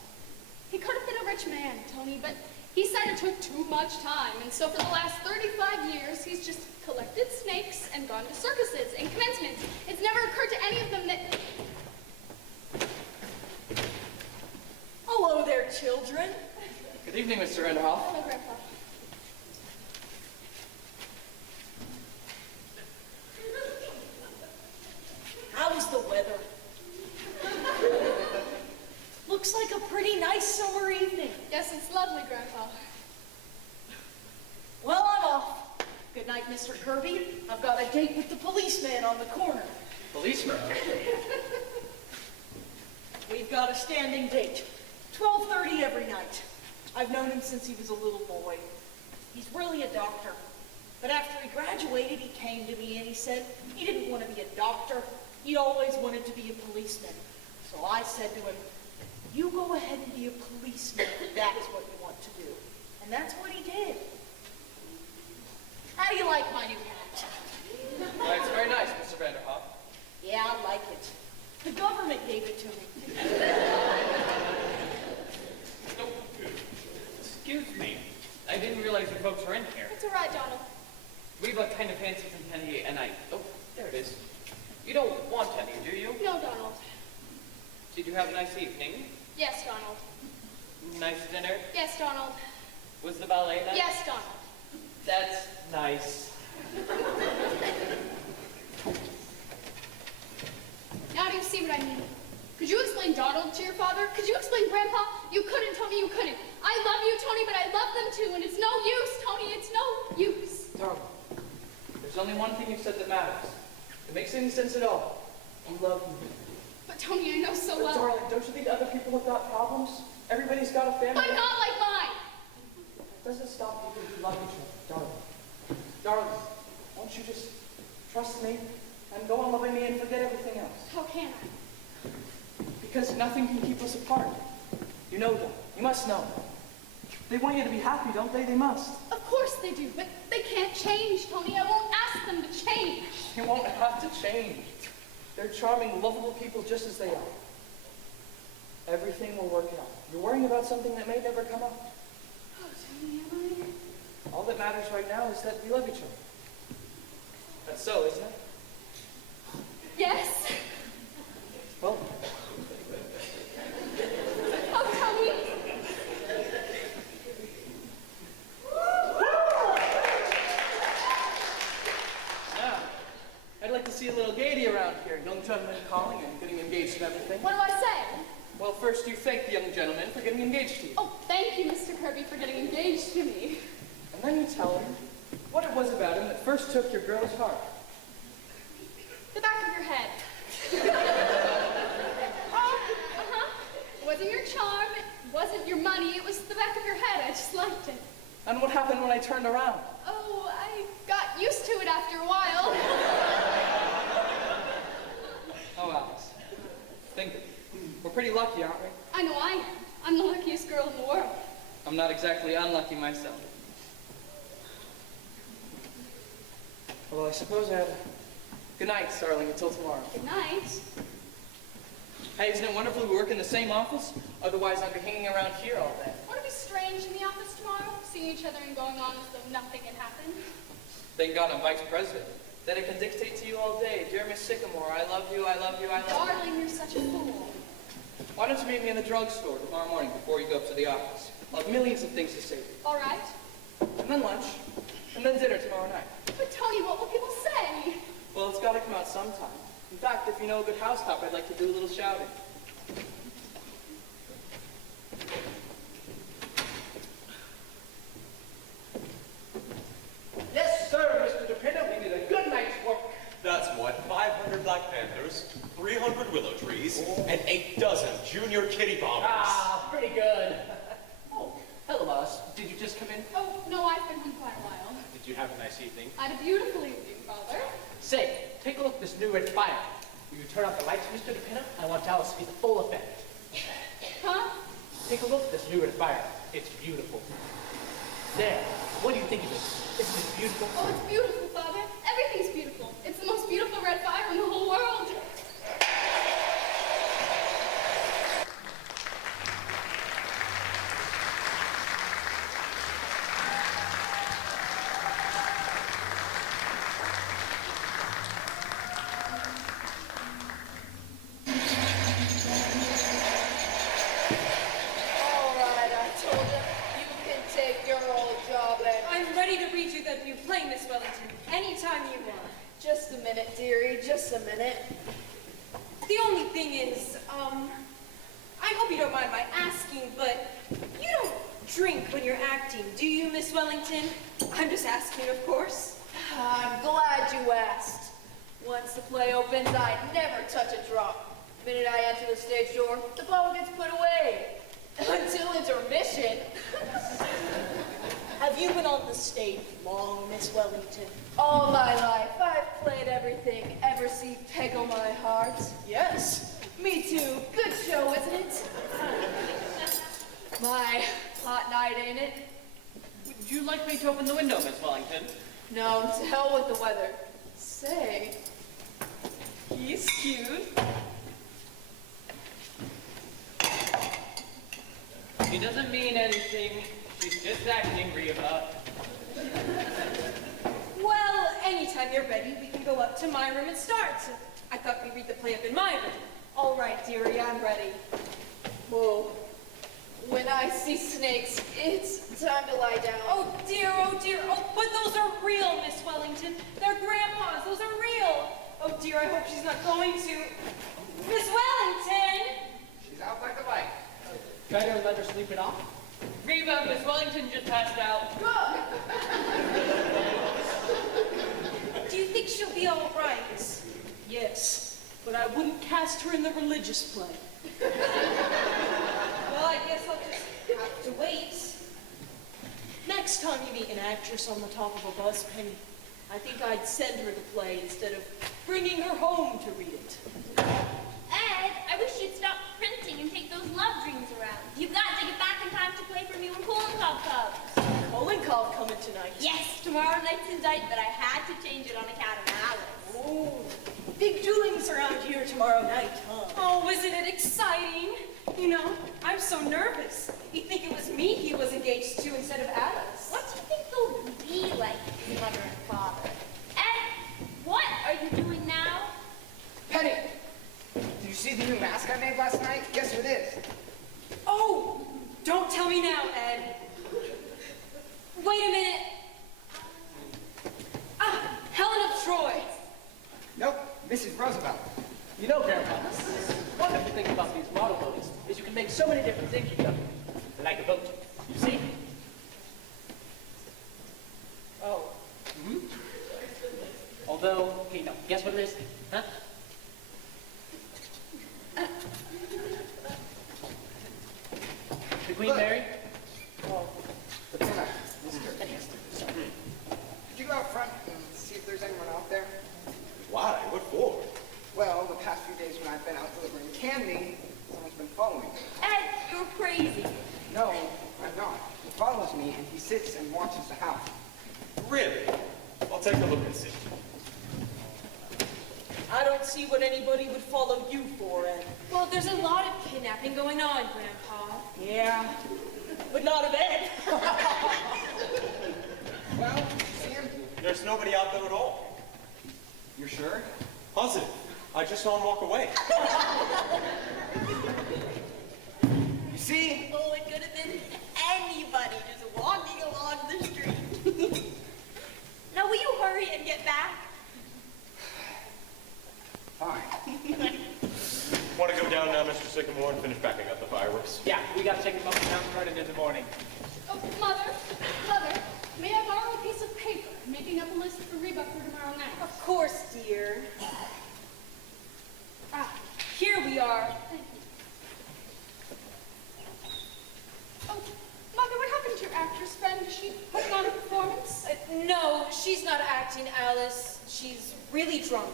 He could have been a rich man, Tony, but he said it took too much time, and so for the last 35 years, he's just collected snakes and gone to circuses and commencements. It's never occurred to any of them that... Hello there, children. Good evening, Mr. Enderhoff. Hello, Grandpa. How's the weather? Looks like a pretty nice summer evening. Yes, it's lovely, Grandpa. Well, I'm off. Good night, Mr. Kirby. I've got a date with the policeman on the corner. Policeman? We've got a standing date. 12:30 every night. I've known him since he was a little boy. He's really a doctor. But after he graduated, he came to me and he said he didn't want to be a doctor. He always wanted to be a policeman. So I said to him, you go ahead and be a policeman if that is what you want to do. And that's what he did. How do you like my new hat? It's very nice, Mr. Vanderhoff. Yeah, I like it. The government gave it to me. Excuse me. I didn't realize you folks were in here. It's all right, Donald. We look kind of fancy from Penny, and I... Oh, there it is. You don't want any, do you? No, Donald. Did you have a nice evening? Yes, Donald. Nice dinner? Yes, Donald. ballet night? Yes, Donald. That's nice. Now do you see what I mean? Could you explain Donald to your father? Could you explain Grandpa? You couldn't, Tony, you couldn't. I love you, Tony, but I love them too, and it's no use, Tony, it's no use. Darling, there's only one thing you said that matters. If it makes any sense at all. I love you. But Tony, I know so But well. darling, don't you think other people have got problems? Everybody's got a family. But not like mine. It doesn't stop people who love each other, darling. Darling, won't you just trust me and go on loving me and forget everything else? How can I? Because nothing can keep us apart. You know that. You must know. They want you to be happy, don't they? They must. Of course they do, but they can't change, Tony. I won't ask them to change. You won't have to change. They're charming, lovable people just as they are. Everything will work out. You're worrying about something that may never come up. Oh, Tony, am I? All that matters right now is that we love each other. That's so, isn't it? Yes. Well, Oh, Tony. now, I'd like to see a little gaiety around here. Young gentlemen calling and getting engaged and everything. What do I say? Well, first you thank the young gentleman for getting engaged to you. Oh, thank you, Mr. Kirby, for getting engaged to me. And then you tell him what it was about him that first took your girl's heart. The back of your head. It wasn't your charm, it wasn't your money, it was the back of your head. I just liked it. And what happened when I turned around? Oh, I got used to it after a while. Oh, Alice. Think of it. We're pretty lucky, aren't we? I know I am. I'm the luckiest girl in the world. I'm not exactly unlucky myself. Well, I suppose I had a good night, Starling, until tomorrow. Good night. Hey, isn't it wonderful we work in the same office? Otherwise, I'd be hanging around here all day. Won't it be strange in the office tomorrow, seeing each other and going on as though nothing had happened? Thank God I'm vice president. Then I can dictate to you all day. Dear Miss Sycamore, I love you, I love you, I love you. Darling, you're such a fool. Why don't you meet me in the drugstore tomorrow morning before you go up to the office? I'll have millions of things to say to you. All right. And then lunch. And then dinner tomorrow night. But Tony, what will people say? Well, it's got to come out sometime. In fact, if you know a good housetop, I'd like to do a little shouting. Yes, sir, Mr. DePinna. We did a good night's work. That's what, 500 Black Panthers, 300 willow trees, and 8 dozen junior kitty bombers. Ah, pretty good. Oh, hello, Alice. Did you just come in? Oh, no, I've been home quite a while. Did you have a nice evening? I had a beautiful evening, Father. Say, take a look at this new red fire. Will you turn off the lights, Mr. DePinna? I want Alice to see the full effect. Huh? Take a look at this new red fire. It's beautiful. There. What do you think of it? Isn't it beautiful? Oh, it's beautiful, Father. Everything's beautiful. It's the most beautiful red fire in the whole world. All right, I told you. You can take your old job and... I'm ready to read you the new play, Miss Wellington, anytime you want. Just a minute, dearie, just a minute. The only thing is, I hope you don't mind my asking, but you don't drink when you're acting, do you, Miss Wellington? I'm just asking, of course. I'm glad you asked. Once the play opens, I never touch a drop. The minute I enter the stage door, the bottle gets put away. Until intermission. Have you been on the stage long, Miss Wellington? All my life, I've played everything. Ever see Peggle My Heart? Yes. Me too. Good show, isn't it? My hot night, ain't it? Would you like me to open the window, Miss Wellington? No, to hell with the weather. Say, he's cute. She doesn't mean anything. She's just acting, Reva. Well, anytime you're ready, we can go up to my room and start. I thought we'd read the play up in my room. All right, dearie, I'm ready. Whoa. When I see snakes, it's time to lie down. Oh dear, oh dear. Oh, but those are real, Miss Wellington. They're Grandpa's. Those are real. Oh dear, I hope she's not going to. Miss Wellington! She's out like a light. Try to let her sleep it off. Reba, Miss Wellington just passed out. Do you think she'll be all right? Yes, but I wouldn't cast her in the religious play. Well, I guess I'll just have to wait. Next time you meet an actress on the top of a bus, Penny, I think I'd send her the play instead of bringing her home to read it. Ed, I wish you'd stop printing and take those love dreams around. You've got to get back in time to play for me when Kolenkov comes. Kolenkov coming tonight. Yes, tomorrow night's indictment. I had to change it on account of Alice. Oh, big doings around here tomorrow night, huh? Oh, isn't it exciting? You know, I'm so nervous. You'd think it was me he was engaged to instead of Alice. What do you think they'll be like, his mother and father? Ed, what are you doing now? Penny, did you see the new mask I made last night? Guess what it is? Oh, don't tell me now, Ed. Wait a minute. Ah, Helen of Troy. Nope, Mrs. Roosevelt. You know, Grandpa, the wonderful thing about these model boats is you can make so many different things with them. Like a boat. You see? Oh. Mm-hmm. Although, okay, no, guess what it is? Huh? The Queen Look. Mary? Oh, but then Could you go out front and see if there's anyone out there? Why? What for? Well, the past few days when I've been out delivering candy, someone's been following me. Ed, you're crazy. No, I'm not. He follows me and he sits and watches the house. Really? I'll take a look and see. I don't see what anybody would follow you for, Ed. Well, there's a lot of kidnapping going on, Grandpa. Yeah, but not of Ed. Well, see him? There's nobody out there at all. You're sure? Positive. I just saw him walk away. You see? Oh, it could have been anybody just walking along the street. Now, will you hurry and get back? Fine. Want to go down now, Mr. Sycamore, and finish packing up the fireworks? Yeah, we gotta take them up and down running in the morning. Oh, Mother, may I borrow a piece of paper? I'm making up a list for Reba for tomorrow night. Of course, dear. Ah, here we are. Thank you. Oh, Mother, what happened to your actress friend? Is she putting on a performance? No, she's not acting, Alice. She's really drunk.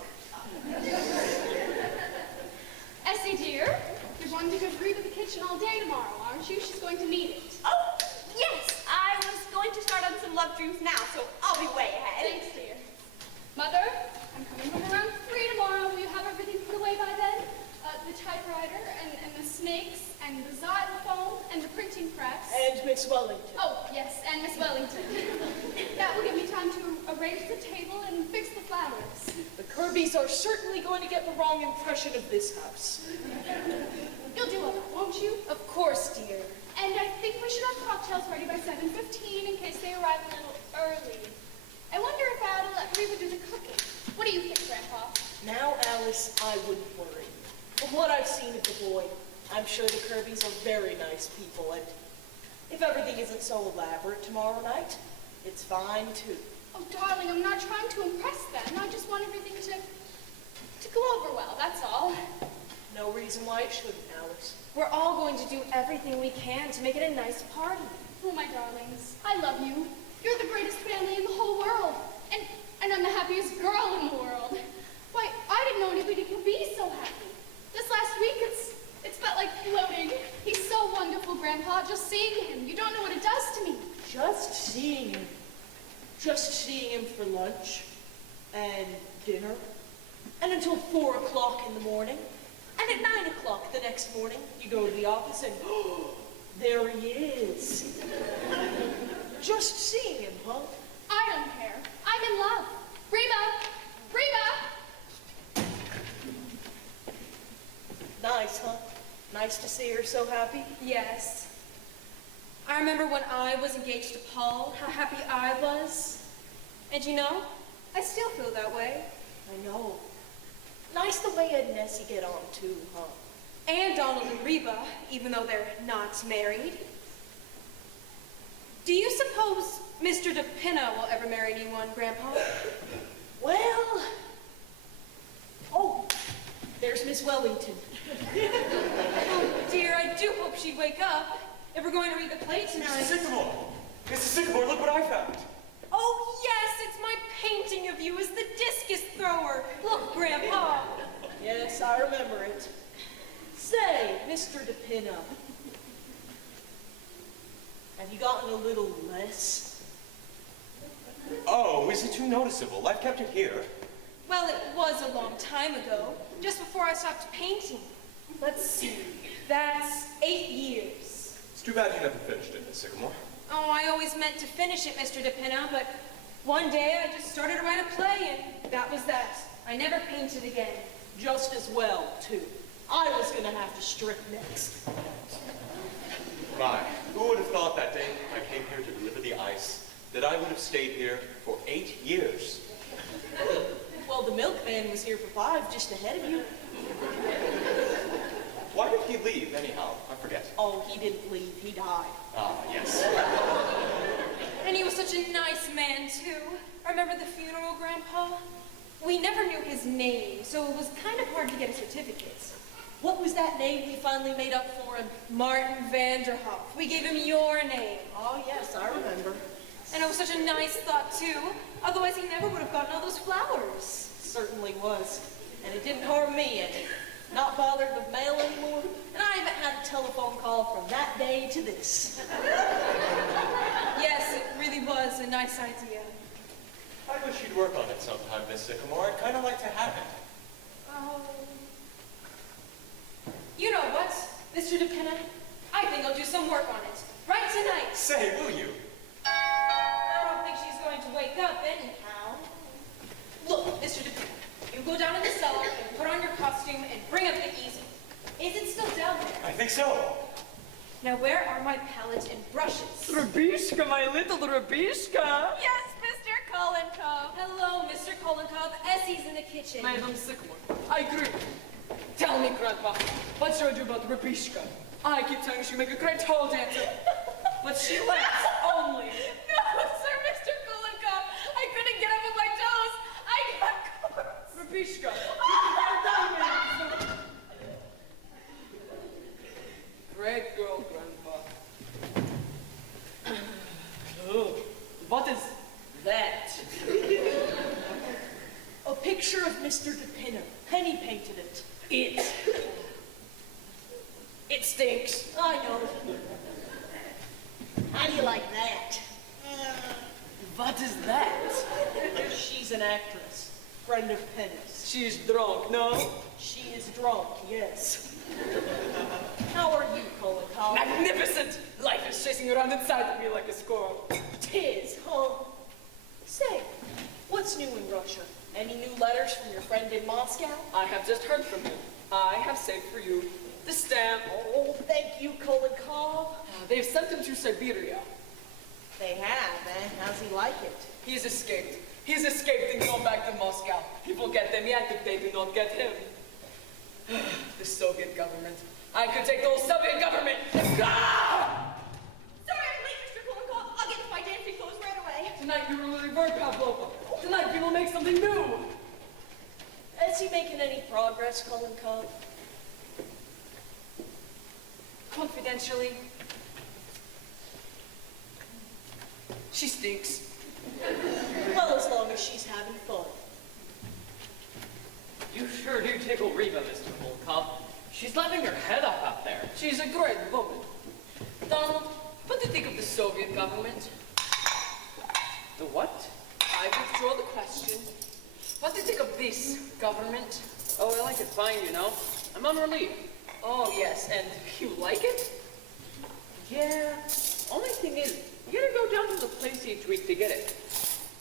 Essie, dear, you're going to go to Reba the kitchen all day tomorrow, aren't you? She's going to need it. Oh, yes. I was going to start on some love dreams now, so I'll be way ahead. Thanks, dear. Mother, I'm coming home around 3 tomorrow. Will you have everything put away by then? The typewriter and the snakes and the xylophone and the printing press. And Miss Wellington. Oh, yes, and Miss Wellington. That will give me time to arrange the table and fix the flowers. The Kirbys are certainly going to get the wrong impression of this house. You'll do all that, won't you? Of course, dear. And I think we should have cocktails ready by 7:15 in case they arrive a little early. I wonder if I ought to let Reba do the cooking. What do you think, Grandpa? Now, Alice, I wouldn't worry. From what I've seen of the boy, I'm sure the Kirbys are very nice people, and if everything isn't so elaborate tomorrow night, it's fine too. Oh, darling, I'm not trying to impress them. I just want everything to go over well, that's all. No reason why it shouldn't, Alice. We're all going to do everything we can to make it a nice party. Oh, my darlings, I love you. You're the greatest family in the whole world. And I'm the happiest girl in the world. Why, I didn't know anybody could be so happy. This last week, it's felt like floating. He's so wonderful, Grandpa. Just seeing him, you don't know what it does to me. Just seeing him for lunch and dinner, and until 4 o'clock in the morning, and at 9 o'clock the next morning, you go to the office and there he is. Just seeing him, huh? I don't care. I'm in love. Reba! Reba! Nice, huh? Nice to see her so happy. Yes. I remember when I was engaged to Paul, how happy I was. And you know, I still feel that way. I know. Nice the way Ed and Essie get on too, huh? And Donald and Reba, even though they're not married. Do you suppose Mr. DePinna will ever marry anyone, Grandpa? Well... Oh, there's Miss Wellington. Oh dear, I do hope she'd wake up. If we're going to read the play tonight. Mrs. Sycamore! Mrs. Sycamore, look what I found! Oh yes, it's my painting of you as the discus thrower. Look, Grandpa. Yes, I remember it. Say, Mr. DePinna, have you gotten a little less? Oh, is it too noticeable? I've kept it here. Well, it was a long time ago, just before I stopped painting. Let's see, that's 8 years. It's too bad you never finished it, Miss Sycamore. Oh, I always meant to finish it, Mr. DePinna, but one day I just started to write a play, and that was that. I never painted again. Just as well, too. I was gonna have to strip next. My, who would have thought that day I came here to deliver the ice, that I would have stayed here for 8 years? Well, the milkman was here for 5, just ahead of you. Why did he leave, anyhow? I forget. Oh, he didn't leave, he died. Ah, yes. And he was such a nice man, too. Remember the funeral, Grandpa? We never knew his name, so it was kind of hard to get a certificate. What was that name we finally made up for him? Martin Vanderhoff. We gave him your name. Oh, yes, I remember. And it was such a nice thought, too. Otherwise, he never would have gotten all those flowers. Certainly was. And it didn't harm me any. Not bothered with mail anymore, and I haven't had a telephone call from that day to this. Yes, it really was a nice idea. I wish you'd work on it sometime, Miss Sycamore. I'd kind of like to have it. Oh. You know what, Mr. DePinna? I think I'll do some work on it. Right tonight. Say, will you? I don't think she's going to wake up anyhow. Look, Mr. DePinna, you go down in the cellar and put on your costume and bring up the easel. Is it still down there? I think so. Now, where are my palette and brushes? Rabishka, my little Rabishka. Yes, Mr. Kolenkov. Hello, Mr. Kolenkov. Essie's in the kitchen. Madam Sycamore, I agree. Tell me, Grandpa, what should I do about Rabishka? I keep telling you she'll make a great hall dancer, but she laughs only. No, sir, Mr. Kulikov. I couldn't get up on my toes. I got corpse. Rabishka, you can get a diamond. Great girl, Grandpa. Oh, what is that? A picture of Mr. DePinna. Penny painted it. It stinks. I know. How do you like that? What is that? She's an actress. Friend of Penny's. She's drunk, no? She is drunk, yes. How are you, Kolikov? Magnificent! Life is chasing around inside of me like a squirrel. Tis, huh? Say, what's new in Russia? Any new letters from your friend in Moscow? I have just heard from him. I have saved for you the stamp. Oh, thank you, Kolikov. They've sent him to Siberia. They have, eh? How's he like it? He's escaped. He's escaped and gone back to Moscow. He will get them yet if they do not get him. The Soviet government. I could take the whole Soviet government. Ah! Sorry I'm late, Mr. Kulikov. I'll get to my dancing clothes right away. Tonight you will revert, Pavlova. Tonight we will make something new. Is he making any progress, Kolikov? Confidentially, She stinks. Well, as long as she's having fun. You sure do tickle Reba, Mr. Volkov. She's laughing her head off out there. She's a great woman. Donald, what do you think of the Soviet government? The what? I withdraw the question. What do you think of this government? Oh, I like it fine, you know. I'm on relief. Oh, yes, and you like it? Yeah. Only thing is, you gotta go down to the place each week to get it.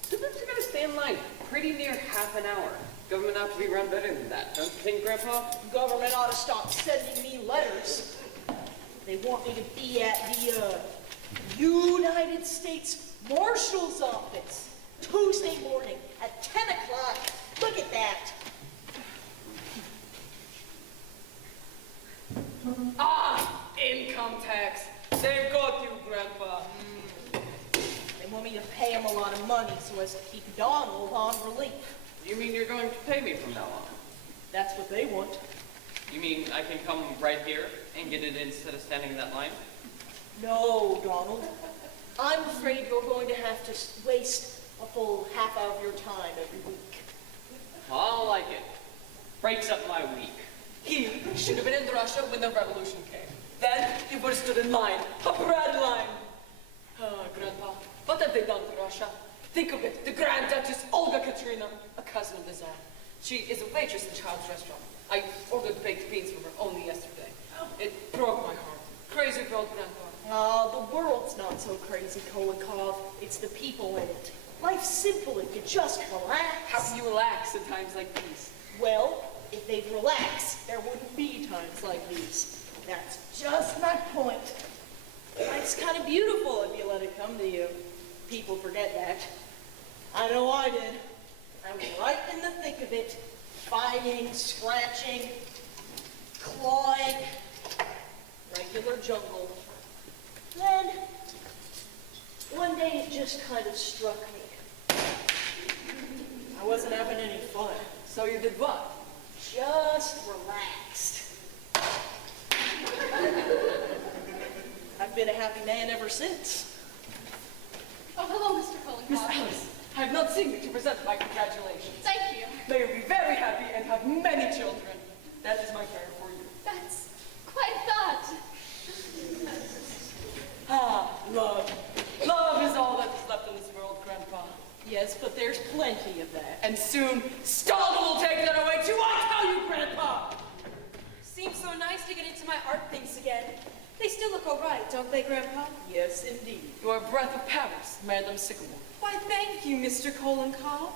Sometimes you gotta stay in line pretty near half an hour. Government ought to be run better than that, don't you think, Grandpa? Government ought to stop sending me letters. They want me to be at the United States Marshal's Office, Tuesday morning at 10 o'clock. Look at that. Ah, income tax. They've got you, Grandpa. They want me to pay him a lot of money so as to keep Donald on relief. You mean you're going to pay me from now on? That's what they want. You mean I can come right here and get it instead of standing in that line? No, Donald. I'm afraid you're going to have to waste a full half hour of your time every week. I like it. Breaks up my week. He should have been in Russia when the revolution came. Then he would have stood in line, a bread line. Oh, Grandpa, what have they done to Russia? Think of it, the Grand Duchess Olga Katrina, a cousin of the Tsar. She is a waitress in Child's restaurant. I ordered baked beans from her only yesterday. It broke my heart. Crazy world, Grandpa. The world's not so crazy, Kolonkov. It's the people in it. Life's simple if you just relax. How can you relax in times like these? Well, if they'd relax, there wouldn't be times like these. That's just my point. Life's kind of beautiful if you let it come to you. People forget that. I know I did. I was right in the thick of it. Fighting, scratching, clawing. Regular jungle. Then, one day it just kind of struck me. I wasn't having any fun. So you did what? Just relaxed. I've been a happy man ever since. Oh, hello, Mr. Miss Kolonkov. Alice, I have not seen you to present my congratulations. Thank you. May you be very happy and have many children. That is my prayer for you. That's quite a thought. Ah, love. Love is all that is left in this world, Grandpa. Yes, but there's plenty of that. And soon, Stalin will take that away too, I tell you, Grandpa! Seems so nice to get into my art things again. They still look all right, don't they, Grandpa? Yes, indeed. You are a breath of Paris, Madame Sycamore. Why, thank you, Mr. Kolonkov.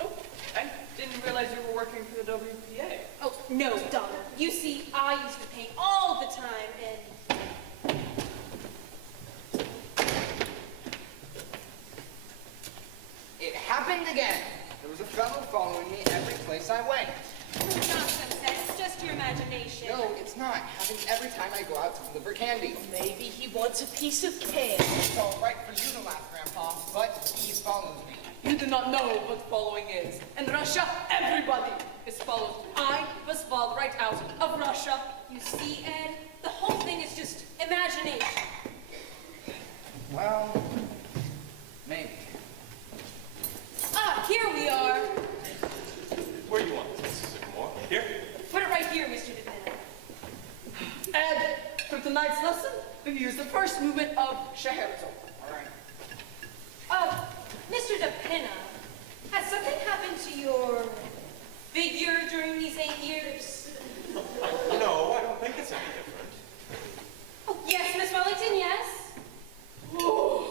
Oh, I didn't realize you were working for the WPA. Oh, no, Donald. You see, I used to paint all the time, and... It happened again. There was a fellow following me every place I went. Nonsense, Ed. It's just your imagination. No, it's not. Happens every time I go out to deliver candy. Maybe he wants a piece of candy. It's all right for you to laugh, Grandpa, but he follows me. You do not know what following is. In Russia, everybody is followed. I was followed right out of Russia. You see, Ed, the whole thing is just imagination. Well, maybe. Ah, here we are. Where do you want this, Mrs. Sycamore? Here? Put it right here, Mr. DePinna. And for tonight's lesson, we use the first movement of Scheherazade. All right. Mr. DePinna, has something happened to your figure during these 8 years? No, I don't think it's any different. Oh, yes, Miss Wellington, yes? Oh,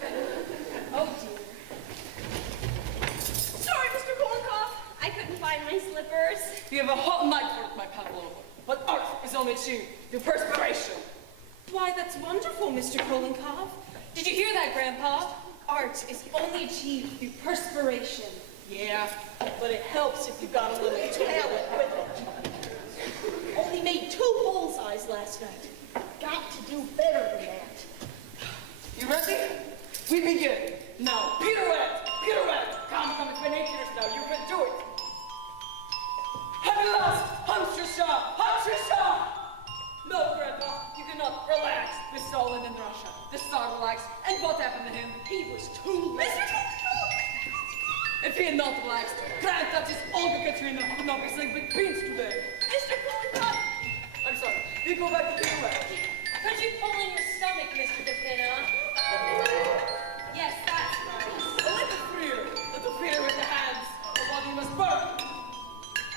dear. Sorry, Mr. Kolonkov. I couldn't find my slippers. We have a whole night for it, my Pavlova. But art is only achieved through perspiration. Why, that's wonderful, Mr. Kolonkov. Did you hear that, Grandpa? Art is only achieved through perspiration. Yeah, but it helps if you've got a little talent with it. Only made 2 bullseyes last night. Got to do better than that. You ready? We begin. Now, pirouette, pirouette. Come, it's been 8 years now. You can do it. At last, Hamstrisha! No, Grandpa, you cannot relax. With Stalin in Russia. The Tsar relaxed, and what happened to him? He was too late. If he had not relaxed, Grand Duchess Olga Katrina would not be selling big beans today. Mr. Kolonkov! I'm sorry. We go back to pirouette. Could you pull in your stomach, Mr. DePinna? Yes, that's nice. A little freer with the hands. The body must burn.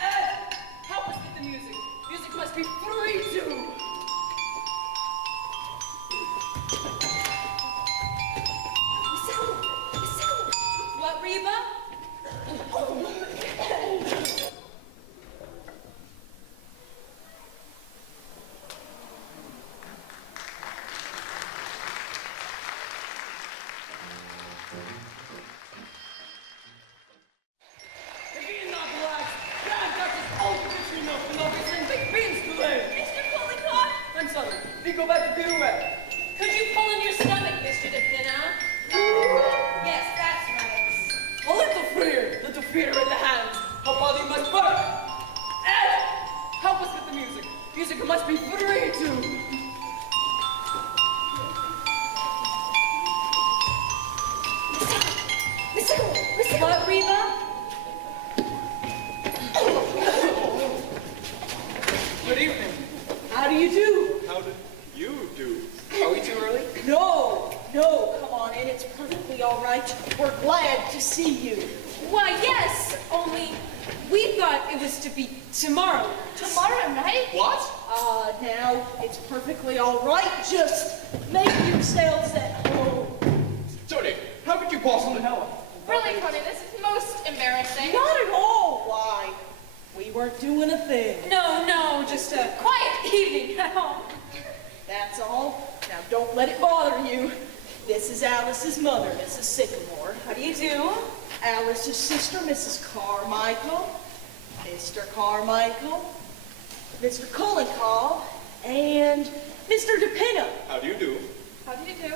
Ed, help us with the music. Music must be free too. What, Reba? Reba? Good evening. How do you do? How did you do? Are we too early? No, come on in. It's perfectly all right. We're glad to see you. Why, yes, only we thought it was to be tomorrow. Tomorrow night? What? Now, it's perfectly all right. Just make yourselves at home. Tony, how could you possibly know? Really, Tony, this is most embarrassing. Not at all. Why? We weren't doing a thing. No, just a quiet evening at home. That's all. Now, don't let it bother you. This is Alice's mother, Mrs. Sycamore. How do you do? Alice's sister, Mrs. Carmichael. Mr. Carmichael. Mr. Kulinkoff. And Mr. DePinno. How do you do? How do you do?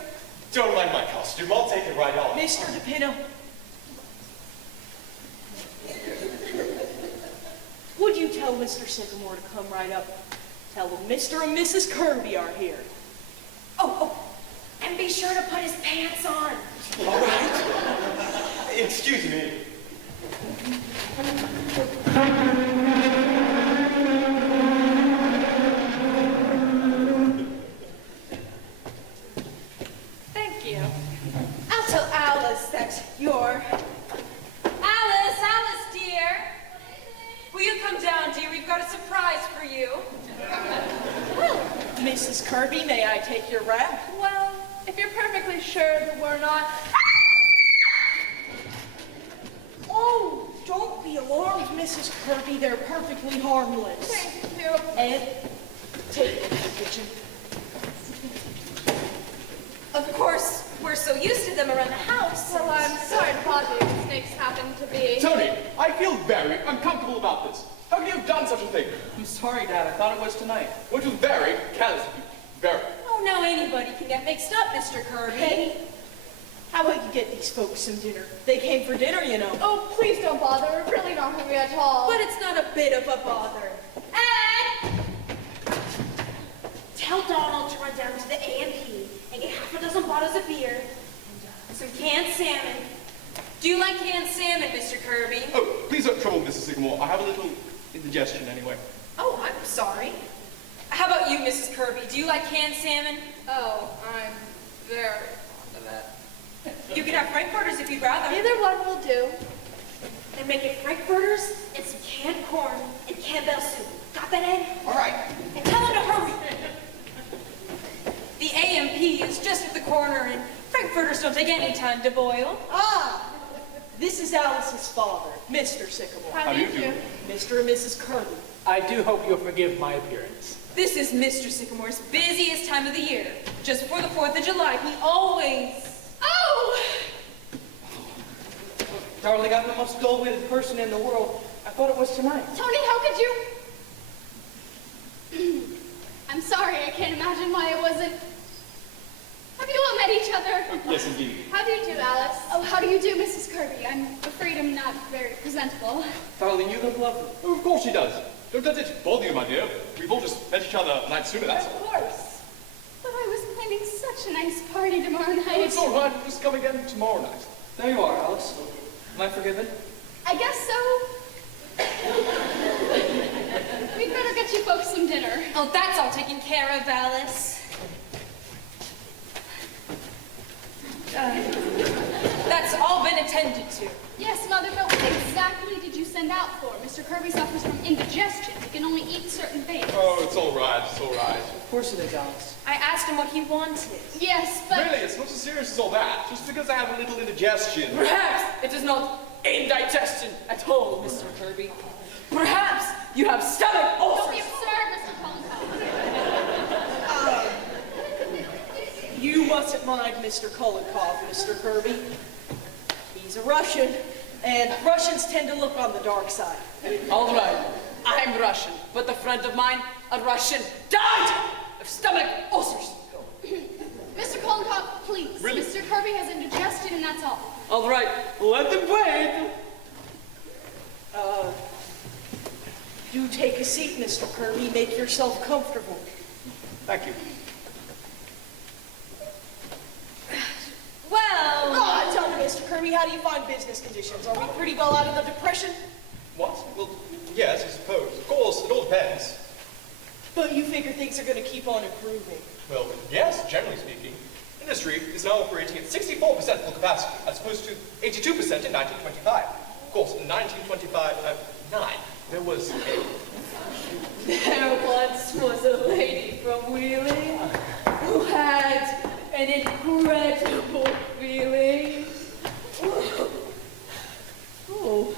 Don't mind my costume. I'll take it right off. Mr. DePinno. Would you tell Mr. Sycamore to come right up? Tell him Mr. and Mrs. Kirby are here. Oh, and be sure to put his pants on. All right. Excuse me. Thank you. I'll tell Alice that you're... Alice, dear. Will you come down, dear? We've got a surprise for you. Mrs. Kirby, may I take your wrap? Well, if you're perfectly sure that we're not... Oh, don't be alarmed, Mrs. Kirby. They're perfectly harmless. Thank you. Ed, take it to the kitchen. Of course, we're so used to them around the house. Well, I'm sorry to bother you. Snakes happen to be... Tony, I feel very uncomfortable about this. How could you have done such a thing? I'm sorry, Dad. I thought it was tonight. Which was very careless of you. Very. Oh, now anybody can get mixed up, Mr. Kirby. Penny, how about you get these folks some dinner? They came for dinner, you know. Oh, please don't bother. We're really not hungry at all. But it's not a bit of a bother. Ed! Tell Donald to run down to the A&P and get half a dozen bottles of beer and some canned salmon. Do you like canned salmon, Mr. Kirby? Oh, please don't trouble Mrs. Sycamore. I have a little indigestion anyway. Oh, I'm sorry. How about you, Mrs. Kirby? Do you like canned salmon? Oh, I'm very fond of it. You can have frankfurters if you'd rather. Either one will do. Then make it frankfurters and some canned corn and Campbell soup. Got that, Ed? All right. And tell him to hurry. The A&P is just at the corner, and frankfurters don't take any time to boil. Ah, this is Alice's father, Mr. Sycamore. How do you do? Mr. and Mrs. Kirby. I do hope you'll forgive my appearance. This is Mr. Sycamore's busiest time of the year. Just before the 4th of July, he always... Oh! Darling, I'm the most dull-witted person in the world. I thought it was tonight. Tony, how could you... I'm sorry, I can't imagine why it wasn't... Have you all met each other? Yes, indeed. How do you do, Alice? Oh, how do you do, Mrs. Kirby? I'm afraid I'm not very presentable. Darling, you look lovely. Oh, of course she does. Don't let it bother you, my dear. We've all just met each other a night sooner, that's all. Of course. But I was planning such a nice party tomorrow night. Oh, it's all right. We'll just come again tomorrow night. There you are, Alice. Am I forgiven? I guess so. We'd better get you folks some dinner. Oh, that's all taken care of, Alice. That's all been attended to. Yes, Mother, but what exactly did you send out for? Mr. Kirby suffers from indigestion. He can only eat certain things. Oh, it's all right. It's all right. Of course it is, Alice. I asked him what he wanted. Yes, but... Really, it's not as serious as all that. Just because I have a little indigestion. Perhaps it is not indigestion at all, Mr. Kirby. Perhaps you have stomach Don't be ulcers. absurd, Mr. Kulinkoff. You mustn't mind Mr. Kulinkoff, Mr. Kirby. He's a Russian, and Russians tend to look on the dark side. All right, I'm Russian, but a friend of mine, a Russian, died of stomach ulcers. Mr. Kulinkoff, please. Really? Mr. Kirby has indigestion, and that's all. All right, let them wait. Do take a seat, Mr. Kirby. Make yourself comfortable. Thank you. Well... Oh, tell me, Mr. Kirby, Kirby, how do you find business conditions? Are we pretty well out of the depression? What? Well, yes, I suppose. Of course, it all depends. But you figure things are going to keep on improving. Well, yes, generally speaking. Industry is now operating at 64% full capacity, as opposed to 82% in 1925. Of course, in 1925, there was a... There once was a lady from Wheeling who had an incredible feeling. Oh.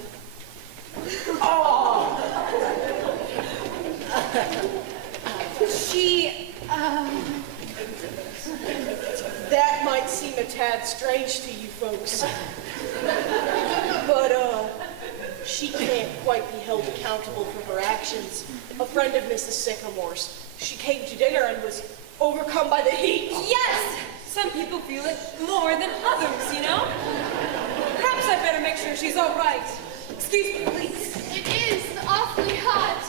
That might seem a tad strange to you folks. But, she can't quite be held accountable for her actions. A friend of Mrs. Sycamore's, she came to dinner and was overcome by the heat. Yes! Some people feel it more than others, you know? Perhaps I better make sure she's all right. Excuse me, please. It is awfully hot.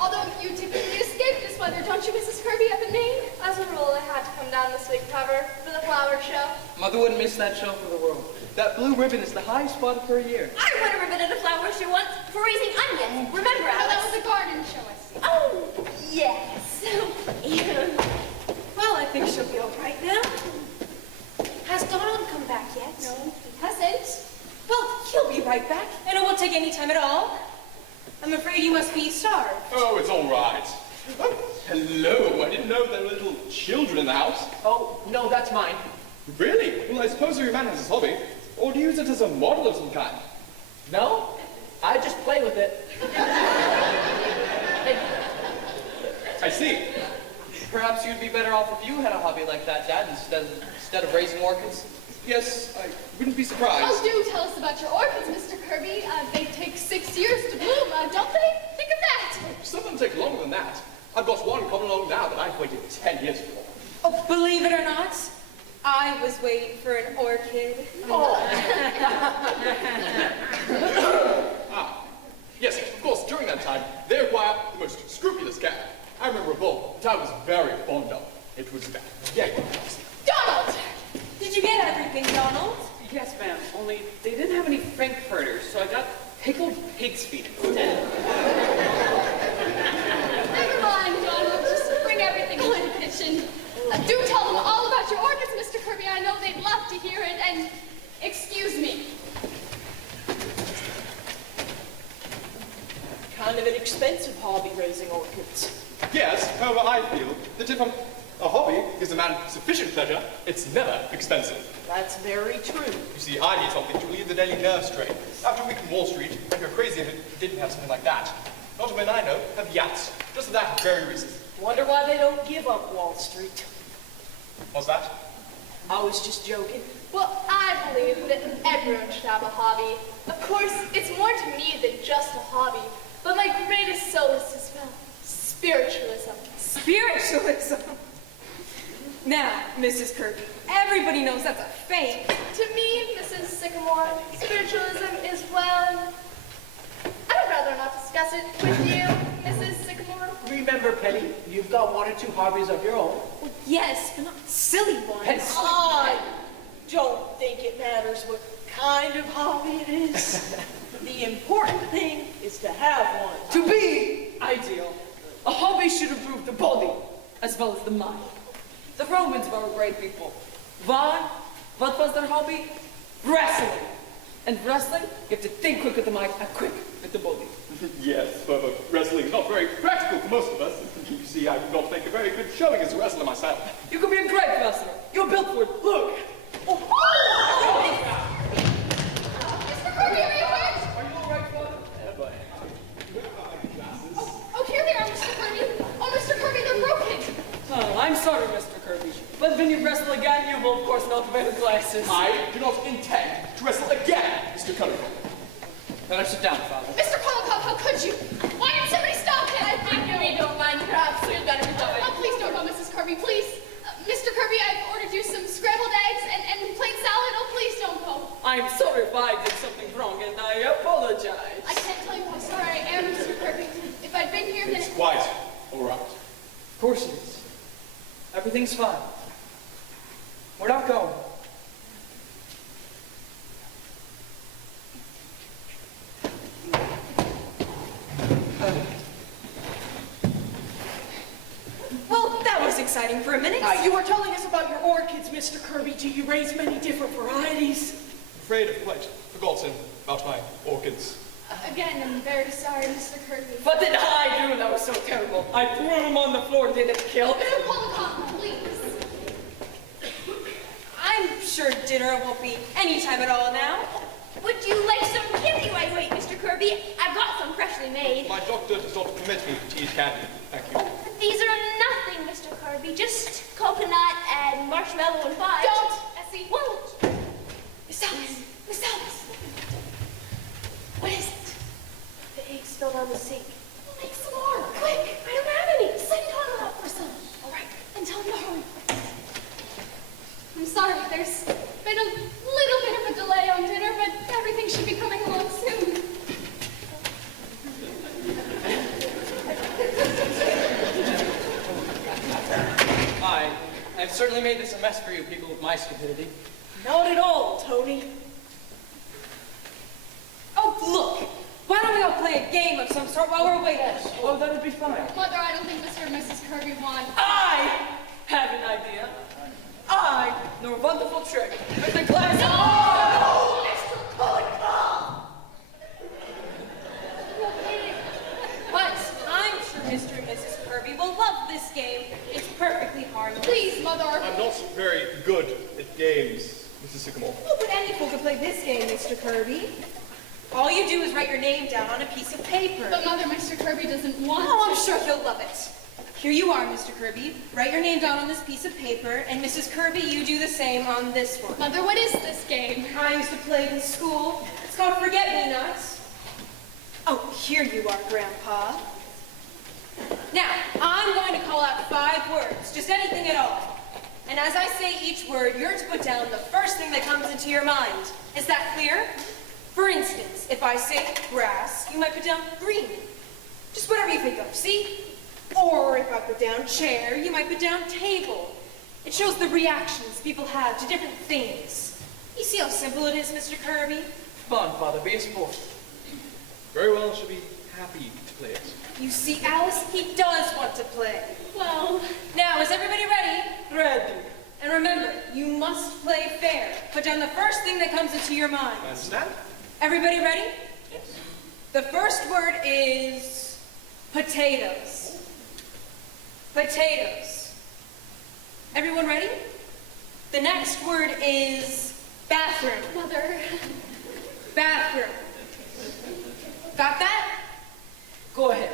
Although you typically escape this weather, don't you, Mrs. Kirby, up in Maine? As a rule, I had to come down this week cover for the flower show. Mother wouldn't miss that show for the world. That blue ribbon is the highest spot of her year. I won a ribbon at a flower show once for raising onions. Remember, No, that Alice? was a garden show, I see. Oh, yes. Well, I think she'll be all right now. Has Donald come back yet? No, he hasn't. Well, he'll be right back, and it won't take any time at all. I'm afraid you must be starved. Oh, it's all right. Oh, hello. I didn't know there were little children in the house. Oh, no, that's mine. Really? Well, I suppose your man has his hobby. Or do you use it as a model of some kind? No, I just play with it. Hey, I see. Perhaps you'd be better off if you had a hobby like that, Dad, instead of raising orchids. Yes, I wouldn't be surprised. Oh, do tell us about your orchids, Mr. Kirby. They take 6 years to bloom, don't they? Think of that. Some of them take longer than that. I've got one coming along now that I've waited 10 years for. Oh, believe it or not, I was waiting for an orchid. Yes, of course, during that time, they require the most scrupulous care. I remember a bulb that I was very fond of. It was that Yankee. Donald! Did you get everything, Donald? Yes, ma'am, only they didn't have any frankfurters, so I got pickled pig's feet instead. Never mind, Donald. Just bring everything into the kitchen. Do tell them all about your orchids, Mr. Kirby. I know they'd love to hear it. And excuse me. Kind of an expensive hobby, raising orchids. Yes, however, I feel that if a hobby gives a man sufficient pleasure, it's never expensive. That's very true. You see, I need something to relieve the daily nerve strain. After a week in Wall Street, I'd go crazy if it didn't have something like that. Not a man I know have yachts, just for that very reason. Wonder why they don't give up Wall Street. What's that? I was just joking. Well, I believe that everyone should have a hobby. Of course, it's more to me than just a hobby, but my greatest solace is, well, spiritualism. Spiritualism. Now, Mrs. Kirby, everybody knows that's a fake. To me, Mrs. Sycamore, spiritualism is, well, I'd rather not discuss it with you, Mrs. Sycamore. remember, Penny, you've got one or two hobbies of your own. Well, yes, but not silly ones. Penny. I don't think it matters what kind of hobby it is. The important thing is to have one. To be ideal, a hobby should improve the body as well as the mind. The Romans were a great people. Why? What was their hobby? Wrestling. And wrestling, you have to think quick with the mind and quick with the body. Yes, but wrestling is not very practical for most of us. You see, I would not make a very good showing as a wrestler myself. You could be a great wrestler. You're built for it. Look. Mr. Kirby, are you hurt? Are you all right, Father? Oh, here they are, Mr. Kirby. Oh, Mr. Kirby, they're broken. Oh, I'm sorry, Mr. Kirby. But when you wrestle again, you will, of course, not wear the glasses. I do not intend to wrestle again, Mr. Cunningham. Better sit down, Father. Mr. Kolokov, how could you? Why didn't somebody stop him? I think we don't mind. Perhaps we'd better be going. Oh, please don't go, Mrs. Kirby, please. Mr. Kirby, I've ordered you some scrambled eggs and plain salad. Oh, please don't go. I'm sorry if I did something wrong, and I apologize. I can't tell you how sorry I am, Mr. Kirby. If I'd been here, then... It's quite all right. Of course it is. Everything's fine. We're not going. You were telling us about your orchids, Mr. Kirby. Do you raise many different varieties? Afraid I've quite forgotten about my orchids. Again, I'm very sorry, Mr. Kirby. What did I do that was so terrible? I threw him on the floor. Did it kill him? Pollicott, please. I'm sure dinner won't be any time at all now. Would you like some candy while you wait, Mr. Kirby? I've got some freshly made. My doctor does not permit me to eat candy. Thank you. But these are nothing, Mr. Kirby. Just coconut and marshmallow and fudge. Don't, Essie. Won't. Miss Alice. Miss Alice. What is it? The egg spilled on the sink. We'll make some more. Quick. I don't have any. Send Connell out for some. All right, and tell him to hurry. I'm sorry, there's been a little bit of a delay on dinner, but everything should be coming along soon. I've certainly made this a mess for you people with my stupidity. Not at all, Tony. Oh, look! Why don't we all play a game of some sort while we're waiting? Oh, that'd be fine. Mother, I don't think Mr. and Mrs. Kirby want. I have an idea. I know a wonderful trick. With the glass. No! Mr. Pollicott! But I'm sure Mr. and Mrs. Kirby will love this game. It's perfectly harmless. Please, Mother. I'm not very good at games, Mrs. Sycamore. Oh, but any fool can play this game, Mr. Kirby. All you do is write your name down on a piece of paper. But Mother, Mr. Kirby doesn't want Oh, I'm to. sure he'll love it. Here you are, Mr. Kirby. Write your name down on this piece of paper, and Mrs. Kirby, you do the same on this one. Mother, what is this game? I used to play it in school. It's called Forget-Me-Nots. Oh, here you are, Grandpa. Now, I'm going to call out 5 words, just anything at all. And as I say each word, you're to put down the first thing that comes into your mind. Is that clear? For instance, if I say grass, you might put down green. Just whatever you think of, see? Or if I put down chair, you might put down table. It shows the reactions people have to different things. You see how simple it is, Mr. Kirby? Come on, Father, be a sport. Very well, she'll be happy to play it. You see, Alice, he does want to play. Well, Now, is everybody ready? Ready. And remember, you must play fair. Put down the first thing that comes into your mind. I understand? Everybody ready? Yes. The first word is potatoes. Potatoes. Everyone ready? The next word is bathroom. Mother. Bathroom. Got that? Go ahead.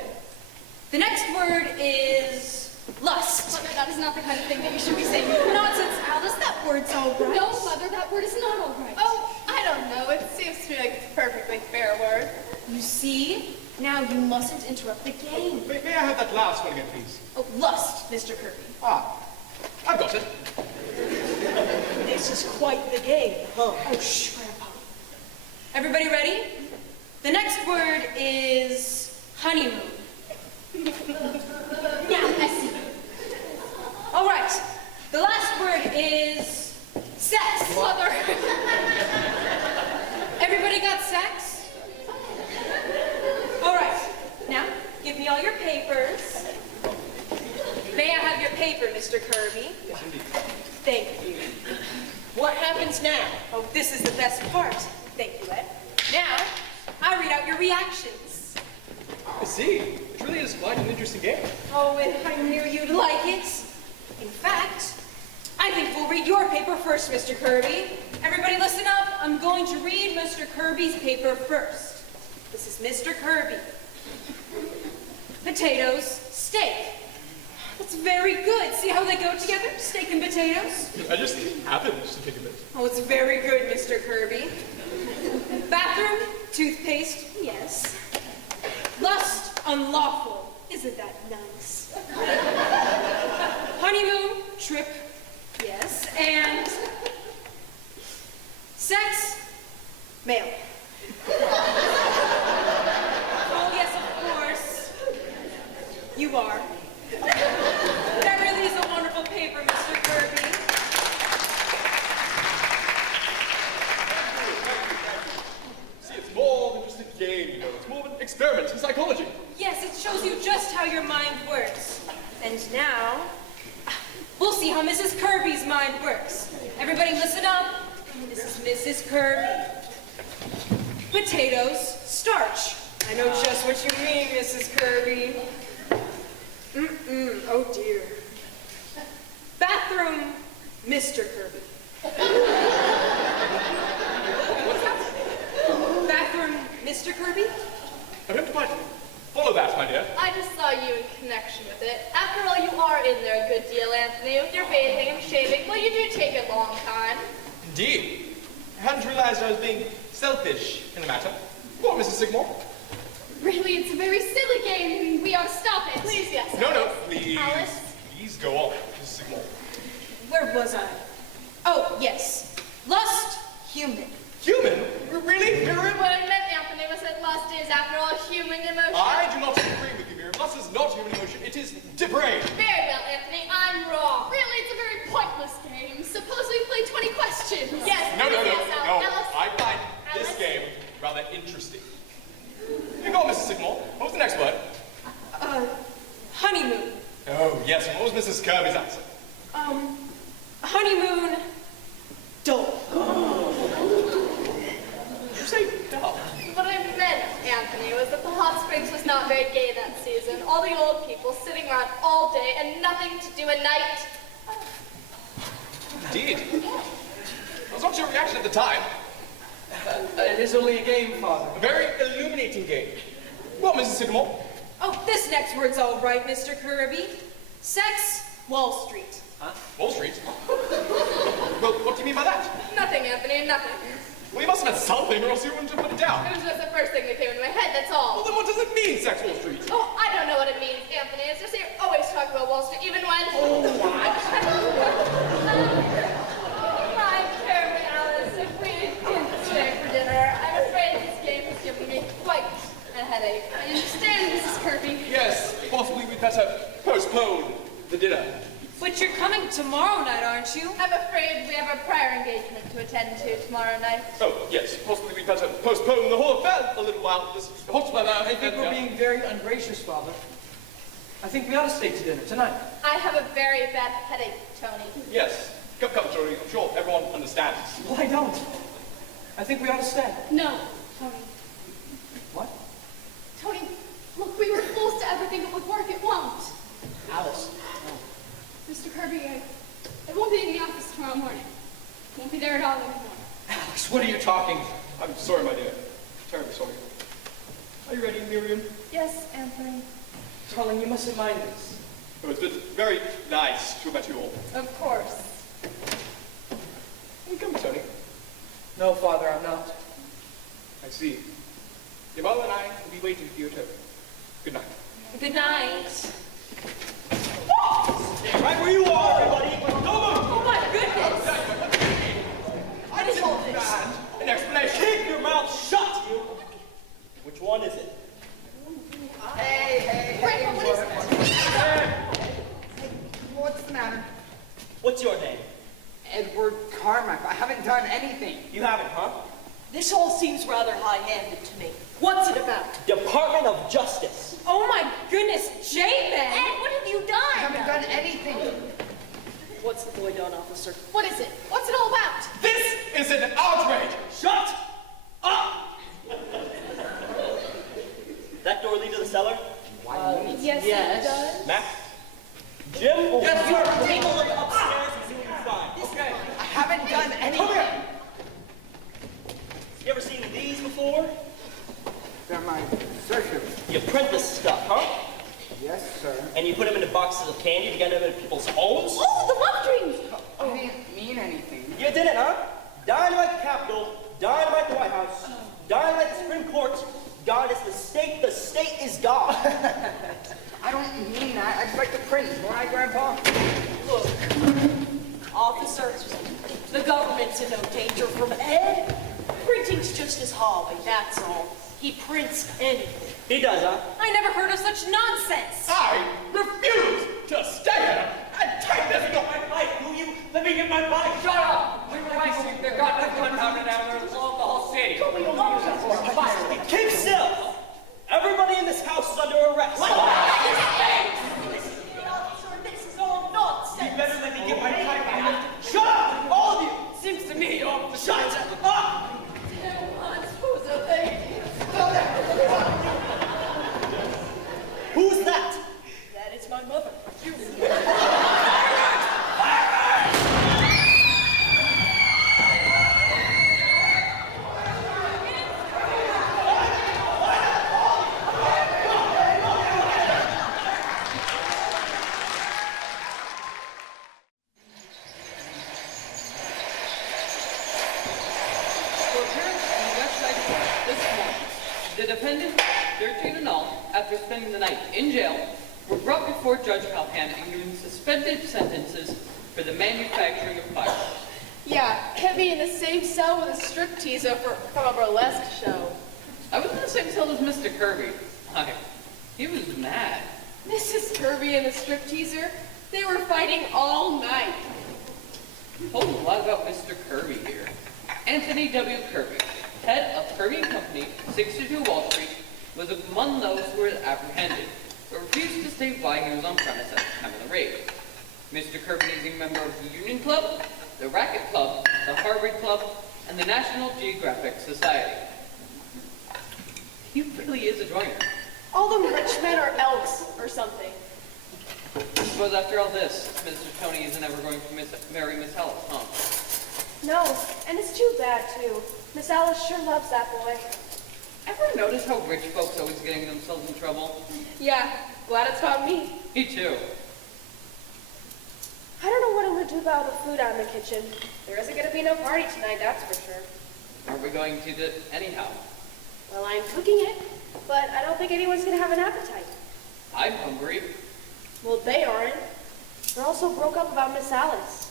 The next word is lust. Mother, that is not the kind of thing that you should be saying. Nonsense, Alice. That word's all right. No, Mother, that word is not all right. Oh, I don't know. It seems to me like it's a perfectly fair word. You see? Now you mustn't interrupt the game. May I have that last one again, please? Oh, lust, Mr. Kirby. Ah, I've got it. This is quite the game, huh? Oh, shh, Grandpa. Everybody ready? The next word is honeymoon. Yeah, I see. All right. The last word is sex. Mother. Everybody got sex? All right. Now, give me all your papers. May I have your paper, Mr. Kirby? Yes, indeed. Thank you. What happens now? Oh, this is the best part. Thank you, Ed. Now, I read out your reactions. I see. It really is quite an interesting game. Oh, and I knew you'd like it. In fact, I think we'll read your paper first, Mr. Kirby. Everybody listen up. I'm going to read Mr. Kirby's paper first. This is Mr. Kirby. Potatoes, steak. That's very good. See how they go together? Steak and potatoes? I just happened to think of it. Oh, it's very good, Mr. Kirby. Bathroom, toothpaste, yes. Lust, unlawful. Isn't that nice? Honeymoon, trip, yes. And sex, male. Oh, yes, of course. You are. That really is a wonderful paper, Mr. Kirby. See, it's more than just a game, you know. It's more of an experiment in psychology. Yes, it shows you just how your mind works. And now, we'll see how how Mrs. Kirby's mind works. Everybody listen up. This is Mrs. Kirby. Potatoes, starch. I know just what you mean, Mrs. Kirby. Oh dear. Bathroom, Mr. Kirby. Bathroom, Mr. Kirby? I don't quite follow that, my dear. I just saw you in connection with it. After all, you are in there a good deal, Anthony, with your bathing and shaving. Well, you do take a long time. Indeed. I hadn't realized I was being selfish in the matter. Go on, Mrs. Sigmore. Really, it's a very silly game. We ought to stop it. Please, yes. No, Alice. please. Alice. Please go on, Mrs. Sigmore. Where was I? Oh, yes. Lust, human. Human? Really? Miriam? What I meant, Anthony, was that lust is, after all, human emotion. I do not agree with you, Miriam. Lust is not human emotion. It is depraved. Very well, Anthony, I'm wrong. Really, it's a very pointless game. Suppose we play 20 questions. Yes, No. yes, Alice. I find this Alice. game rather interesting. You go on, Mrs. Sigmore. What was the next word? Honeymoon. Oh, yes. And what was Mrs. Kirby's answer? Honeymoon, dull. Did you say dull? What I meant, Anthony, was that the hot springs was not very gay that season. All the old people sitting around all day and nothing to do at night. Indeed. That was not your reaction at the time. It is only a game, Father. A very illuminating game. Well, Mrs. Sigmore? Oh, this next word's all right, Mr. Kirby. Sex, Wall Street. Wall Street? Well, what do you mean by that? Nothing, Anthony, nothing. Well, you must have had something, or else you wouldn't have put it down. It was just the first thing that came into my head, that's all. Well, then what does it mean, Sex Wall Street? Oh, I don't know what it means, Anthony. It's just that you're always talking about Wall Street, even when... Oh, my dear Alice, if we didn't stay for dinner, I'm afraid this game has given me quite a headache. I understand, Mrs. Kirby. Yes, possibly we'd better postpone the dinner. But you're coming tomorrow night, aren't you? I'm afraid we have a prior engagement to attend to tomorrow night. Oh, yes, possibly we'd better postpone the whole affair a little while. This I think we're being very ungracious, Father. I think we ought to stay to dinner tonight. I have a very bad headache, Tony. Yes, come, Jory. I'm sure everyone understands. Well, I don't. I think we ought to stay. No, Tony. What? Tony, look, we were fools to ever think it would work. It won't. Alice. Mr. Kirby, I won't be in the office tomorrow morning. Won't be there at all anymore. Alex, what are you talking? I'm sorry, my dear. Terribly sorry. Are you ready, Miriam? Yes, Anthony. Darling, you mustn't mind this. Oh, it's been very nice to have met you all. Of course. Are you coming, Tony? No, Father, I'm not. I see. Your mother and I will be waiting for you at home. Good night. Good night. Stay right where you are, everybody. Don't move. Oh my goodness! What is all this? An explanation. Keep your mouth shut, you. Which one is it? Hey, Grandpa, what is it? what's the matter? What's your name? Edward Carmack. I haven't done anything. You haven't, huh? This all seems rather high-handed to me. What's it about? Department of Justice. Oh my goodness, J-Man! Ed, what have you I done? haven't done anything. What's the boy done, officer? What is it? What's it all about? This is an outrage! Shut up! That door lead to the cellar? Yes, Yes. it does. Max? Jim? Yes, sir. Take a look upstairs and see what you find. Okay. I haven't done anything. You ever seen these before? They're my searchers. You print this stuff, huh? Yes, sir. And you put them into boxes of candy to get them into people's homes? Oh, the love dreams! I didn't mean anything. You did it, huh? Dynamite the Capitol, dynamite the White House, dynamite the Supreme Court. God is the state is God. I don't mean that. I just like to print. Right, Grandpa? Look, officer, the government's in no danger from Ed. Printing's just his hobby, that's all. He prints anything. He does, huh? I never heard of such nonsense! I refuse to stay here and take this door! Will you let me get my bike? Shut up! We were wasting the goddamn gunpowder down there along the whole city. Keep still! Everybody in this house is under arrest. Officer, this is all nonsense. You better let me get my returned from the West Side Court this morning. The defendants, 13 in all, after spending the night in jail, were brought before Judge Calhoun and given suspended sentences for the manufacturing of firearms. Yeah, he'll be in the same cell with a stripteaser from a burlesque show. I was in the same cell as Mr. Kirby. Why, he was mad. Mrs. Kirby and the stripteaser, they were fighting all night. Told a lot about Mr. Kirby here. Anthony W. Kirby, head of Kirby and Company, 62 Wall Street, was among those who were apprehended, but refused to state why he was on premise at the time of the raid. Mr. Kirby is a member of the Union Club, the Racket Club, the Harvard Club, and the National Geographic Society. He really is a joiner. All them rich men are elks or something. I suppose after all this, Mr. Tony isn't ever going to marry Miss Alice, huh? No, and it's too bad, too. Miss Alice sure loves that boy. Ever notice how rich folks always getting themselves in trouble? Yeah, glad it's not me. Me too. I don't know what I'm going to do about the food out in the kitchen. There isn't going to be no party tonight, that's for sure. Aren't we going to do it anyhow? Well, I'm cooking it, but I don't think anyone's going to have an appetite. I'm hungry. Well, they aren't. They're also broke up about Miss Alice.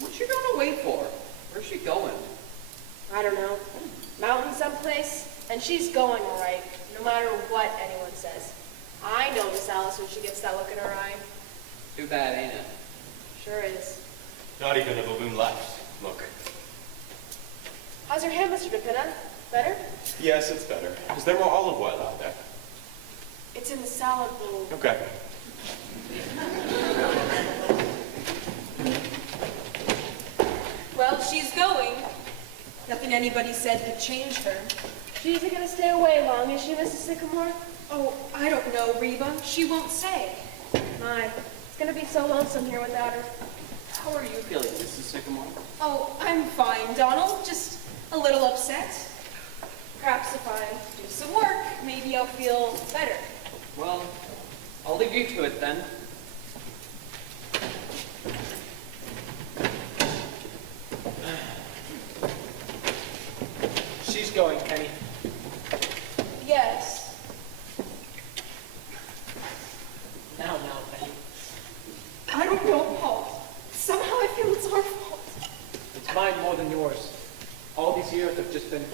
What's she going away for? Where's she going? I don't know. Mountain someplace, and she's going all right, no matter what anyone says. I know Miss Alice when she gets that look in her eye. Too bad, ain't it? Sure is. Not even a balloon left. Look. How's your hand, Mr. DePina? Better? Yes, it's better. Is there more olive oil out there? It's in the salad bowl. Okay. Well, she's going. Nothing anybody said could change her. She isn't going to stay away long, is she, Mrs. Sycamore? Oh, I don't know, Reba. She won't say. My, it's going to be so lonesome here without her. How are you feeling, Mrs. Sycamore? Oh, I'm fine, Donald. Just a little upset. Perhaps if I do some work, maybe I'll feel better. Well, I'll leave you to it then. She's going, Penny. Yes. Now, Penny. I don't know, Paul. Somehow I feel it's our fault. It's mine more than yours. All these years I've just been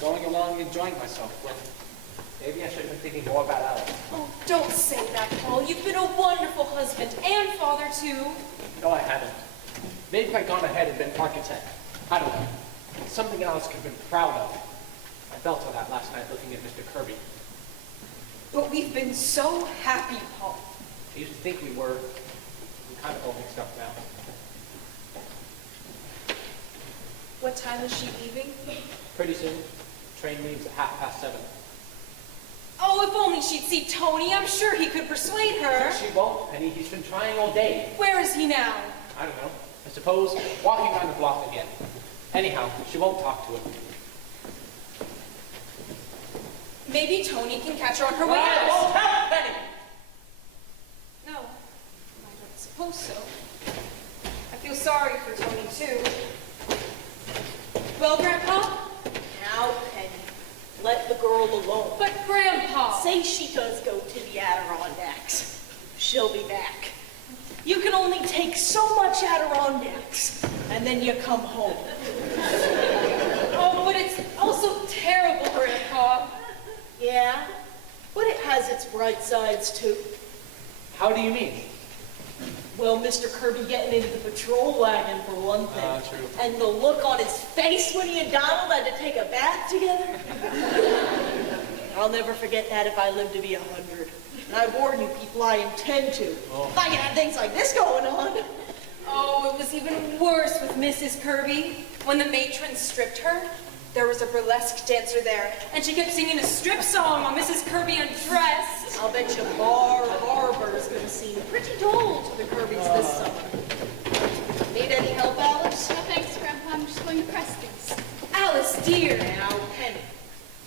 going along enjoying myself. Well, maybe I should have been thinking more about Alice. Oh, don't say that, Paul. You've been a wonderful husband and father, too. No, I haven't. Maybe if I'd gone ahead and been architect. I don't know. Something Alice could have been proud of. I felt all that last night looking at Mr. Kirby. But we've been so happy, Paul. I used to think we were. I'm kind of all mixed up now. What time is she leaving? Pretty soon. Train leaves at 7:30. Oh, if only she'd see Tony. I'm sure he could persuade her. She won't, Penny. He's been trying all day. Where is he now? I don't know. I suppose walking around the block again. Anyhow, she won't talk to him. Maybe Tony can catch her on her way That out. won't help, Penny! No, I don't suppose so. I feel sorry for Tony, too. Well, Grandpa? Now, Penny, let the girl alone. But Grandpa! Say she does go to the Adirondacks. She'll be back. You can only take so much Adirondacks, and then you come home. Oh, but it's also terrible, Grandpa. Yeah, but it has its bright sides, too. How do you mean? Well, Mr. Kirby getting into the patrol wagon, for one thing. True. And the look on his face when he and Donald had to take a bath together. I'll never forget that if I live to be 100. And I warn you people, I intend to. If I can have things like this going on. Oh, it was even worse with Mrs. Kirby. When the matron stripped her, there was a burlesque dancer there, and she kept singing a strip song while Mrs. Kirby undressed. I'll bet you Barber's gonna seem pretty dull to the Kirbys this summer. Need any help, Alice? No thanks, Grandpa. I'm just going to Preston's. Alice, dear. Now, Penny.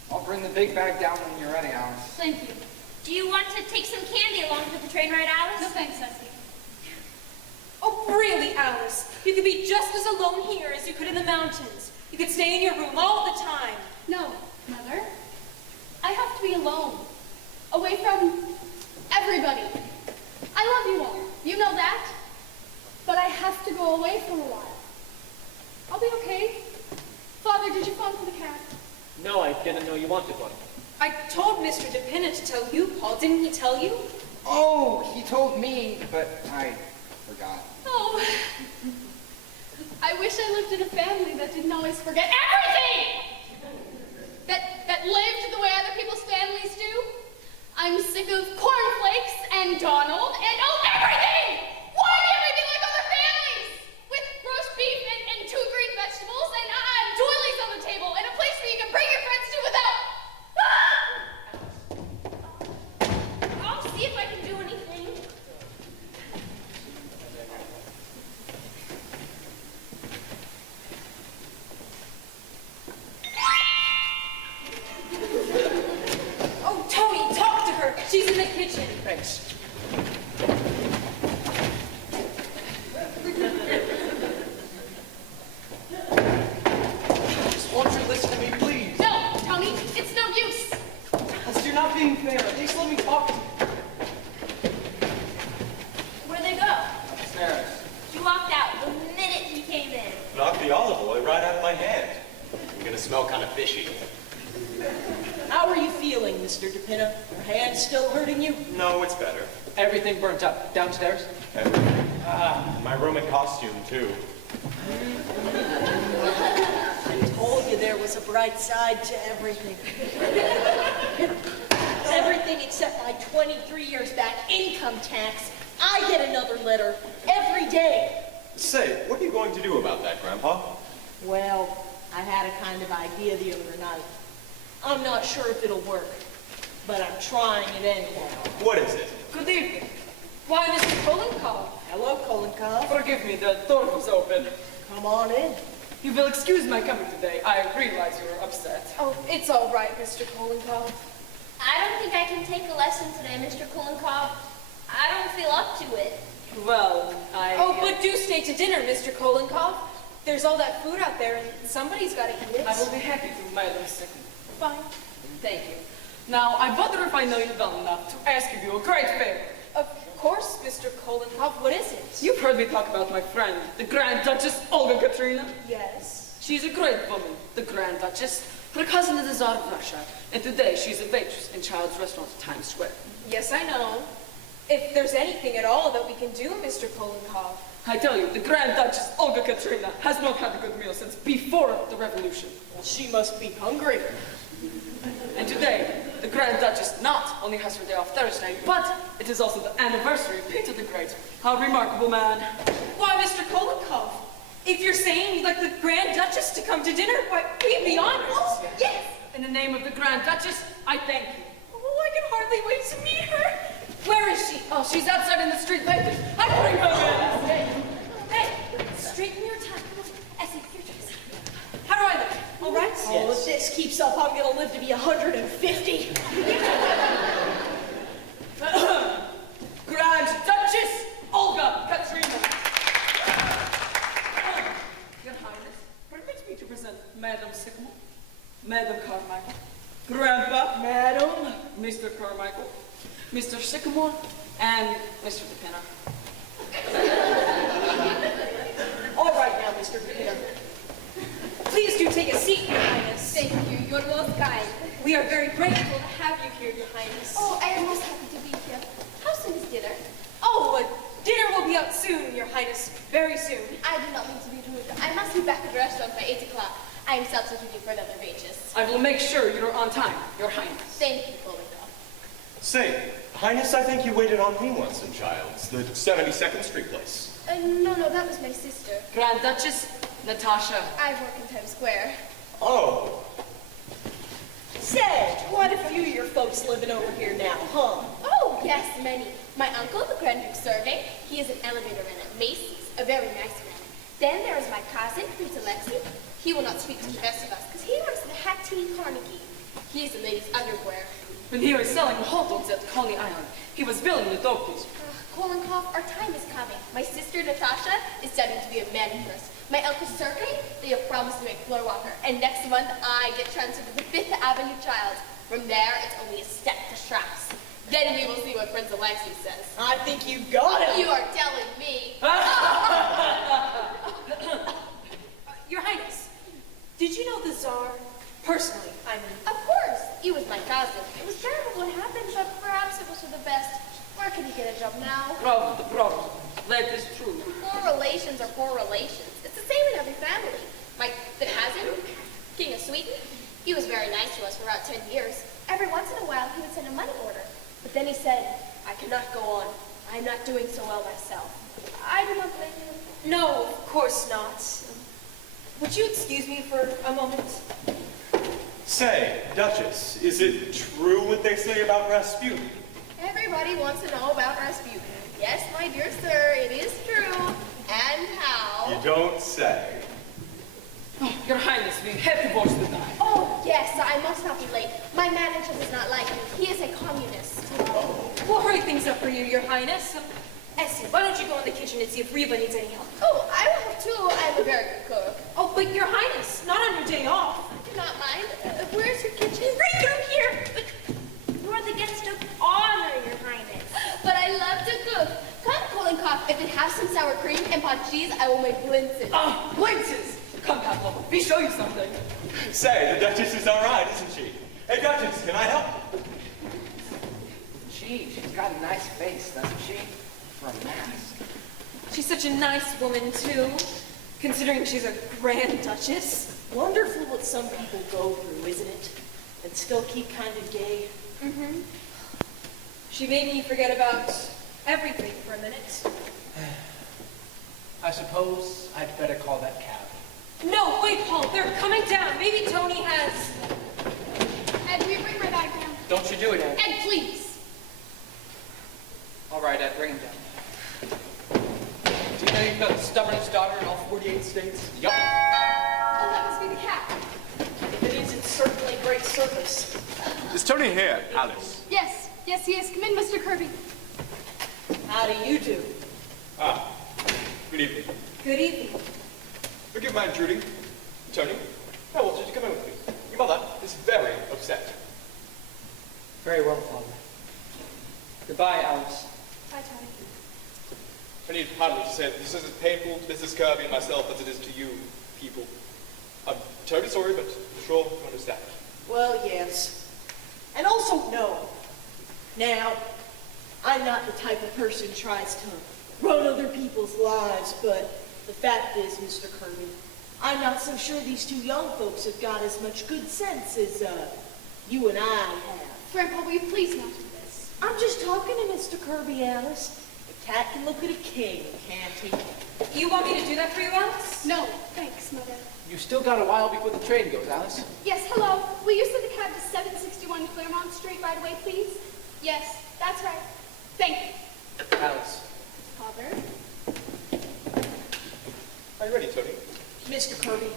I'll bring the big bag down when you're ready, Alice. Thank you. Do you want to take some candy along with the train ride, Alice? No thanks, Essie. Oh, really, Alice? You could be just as alone here as you could in the mountains. You could stay in your room all the time. No, Mother. I have to be alone. Away from everybody. I love you all. You know that. But I have to go away for a while. I'll be okay. Father, did you phone for the cat? No, I didn't know you wanted one. I told Mr. DePinna to tell you, Paul. Didn't he tell you? Oh, he told me, but I forgot. Oh. I wish I lived in a family that didn't always forget everything! That lived the way other people's families do. I'm sick of cornflakes and Donald and everything! Why everything like other families? With roast beef and 2 green vegetables and doilies on the table and a place where you can bring your friends to without... I'll see if I can do anything. Oh, Tony, talk to her. She's in the kitchen. Thanks. Just won't you listen to me, please? No, Tony, it's no use. Alice, you're not being fair. At least let me talk to you. Where'd they go? Upstairs. She walked out the minute he came in. Knocked the olive oil right out of my hand. I'm gonna smell kind of fishy. How are you feeling, Mr. DePinna? Your hand's still hurting you? No, it's better. Everything burnt up. Downstairs? Everything. My Roman costume, too. I told you there was a bright side to everything. Everything except my 23 years back income tax. I get another letter every day. Say, what are you going to do about that, Grandpa? Well, I had a kind of idea the other night. I'm not sure if it'll work, but I'm trying it anyhow. What is it? Good evening. Why, Mr. Kolenkov? Hello, Kolenkov. Forgive me, the door was open. Come on in. You will excuse my coming today. I realize you are upset. Oh, it's all right, Mr. Kolenkov. I don't think I can take a lesson today, Mr. Kulenkov. I don't feel up to it. Well, Oh, but do stay to dinner, Mr. Kolenkov. There's all that food out there, and somebody's got to eat it. I will be happy to, Madam Second. Fine. Thank you. Now, I wonder if I know you well enough to ask of you a great favor. Of course, Mr. Kolenkov. What is it? You've heard me talk about my friend, the Grand Duchess Olga Katrina. Yes. She's a great woman, the Grand Duchess. Her cousin is the Tsar of Russia, and today she's a waitress in Child's Restaurant at Times Square. Yes, I know. If there's anything at all that we can do, Mr. Kolenkov. I tell you, the Grand Duchess Olga Katrina has not had a good meal since before the revolution. Well, she must be hungry. And today, the Grand Duchess not only has her day off Thursday, but it is also the anniversary of Peter the Great. How remarkable man. Why, Mr. Kolenkov, if you're saying you'd like the Grand Duchess to come to dinner, why, we'd be honored. Oh, yes! In the name of the Grand Duchess, I thank you. Oh, I can hardly wait to meet her. Where is she? Oh, she's outside in the street waiting. I bring her in. Hey, straighten your tie. Essie, your dress. How do I look? All right? Oh, if this keeps up, I'm gonna live to be 150. Grand Duchess Olga Katrina. Your Highness, permit me to present Madam Sycamore, Madam Carmichael, Grandpa, Madam. Mr. Carmichael, Mr. Sycamore, and Mr. DePinna. All right now, Mr. DePinna. Please do take a seat, Your Highness. Thank you. You're most kind. We are very grateful to have you here, Your Highness. Oh, I am most happy to be here. How soon is dinner? Oh, dinner will be out soon, Your Highness. Very soon. I do not mean to be rude. I must be back at the restaurant by 8 o'clock. I am substituting for another waitress. I will make sure you're on time, Your Highness. Thank you, Kolenkov. Say, Highness, I think you waited on me once in Child's, the 72nd Street place. No, that was my sister. Grand Duchess Natasha. I work in Times Square. Oh, Say, quite a few of your folks living over here now, huh? Oh, yes, many. My uncle, the Grand Duke Sergei, he is an elevator man at Macy's, a very nice man. Then there is my cousin, Prince Alexei. He will not speak to the best of us, because he works at Hackney Carnegie. He is the ladies' underwear. When he was selling hot dogs at Coney Island, he was building the dog piece. Kolonkov, our time is coming. My sister Natasha is studying to be a manicurist. My uncle Sergei, they have promised to make floor walker. And next month, I get transferred to the Fifth Avenue Childs. From there, it's only a step to Strauss. Then we will see what Prince Alexei says. I think you got it. You are telling me. Your Highness, did you know the Tsar? Personally, I mean. Of course, he was my cousin. It was terrible what happened, but perhaps it was for the best. Where can he get a job now? Problem. That is true. Poor relations are poor relations. It's the same in every family. The cousin, King of Sweden, he was very nice to us for about 10 years. Every once in a while, he would send a money order. But then he said, I cannot go on. I'm not doing so well myself. I do not blame you. No, of course not. Would you excuse me for a moment? Say, Duchess, is it true what they say about Rasputin? Everybody wants to know about Rasputin. Yes, my dear sir, it is true. And how? You don't say. Oh, Your Highness, we have to watch the die. Oh, yes, I must not be late. My manager does not like me. He is a communist. We'll hurry things up for you, Your Highness. Essie, why don't you go in the kitchen and see if Reba needs any help? Oh, I will have too. I am a very good cook. Oh, but Your Highness, not on your day off. I do not mind. Where's your kitchen? Right through here. You are the guest of honor, Your Highness. But I love to cook. Come, Kolonkov, if it has some sour cream and pot cheese, I will make blintzes. Oh, blintzes! Come, Pavlov, let me show you something. Say, the Duchess is all right, isn't she? Hey, Duchess, can I help? She's got a nice face, doesn't she? For a mask. She's such a nice woman, too, considering she's a Grand Duchess. Wonderful what some people go through, isn't it? And still keep kind of gay. Mm-hmm. She made me forget about everything for a minute. I suppose I'd better call that cab. No, wait, Paul, they're coming down. Maybe Tony has... Ed, will you bring my bag down? Don't you do it, Ed. Ed, please. All right, Ed, bring him down. Do you know you've got the stubbornest daughter in all 48 states? Yup. Oh, that must be the cat. If it is, it's certainly great service. Is Tony here, Alice? Yes, yes, he is. Come in, Mr. Kirby. How do you do? Ah, good evening. Good evening. Forgive my intruding. Tony, I wanted you to come in with me. Your mother is very upset. Very well, Father. Goodbye, Alice. Bye, Tony. I need pardon me to say that this is as painful to Mrs. Kirby and myself as it is to you people. I'm terribly sorry, but I'm sure you understand. Well, yes. And also, no. Now, I'm not the type of person who tries to run other people's lives, but the fact is, Mr. Kirby, I'm not so sure these two young folks have got as much good sense as, you and I have. Grandpa, will you please not do this? I'm just talking to Mr. Kirby, Alice. A cat can look at a king, can't he? You want me to do that for you, Alice? No, thanks, Mother. You still got a while before the train goes, Alice. Yes, hello. Will you send the cab to 761 Claremont Street right away, please? Yes, that's right. Thank you. Alice. Father? Are you ready, Tony? Mr. Kirby,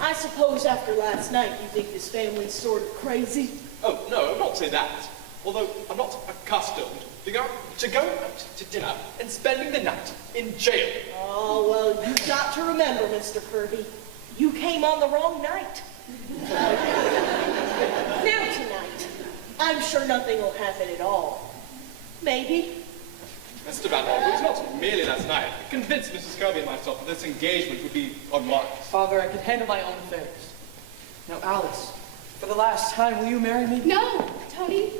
I suppose after last night you think this family's sort of crazy? Oh, no, I'm not saying that. Although I'm not accustomed to going out to dinner and spending the night in jail. Oh, well, you've got to remember, Mr. Kirby, you came on the wrong night. Now tonight, I'm sure nothing will happen at all. Maybe. Mr. Van Hall, it was not merely last night. I convinced Mrs. Kirby and myself that this engagement would be unwise. Father, I can handle my own affairs. Now, Alice, for the last time, will you marry me? No, Tony.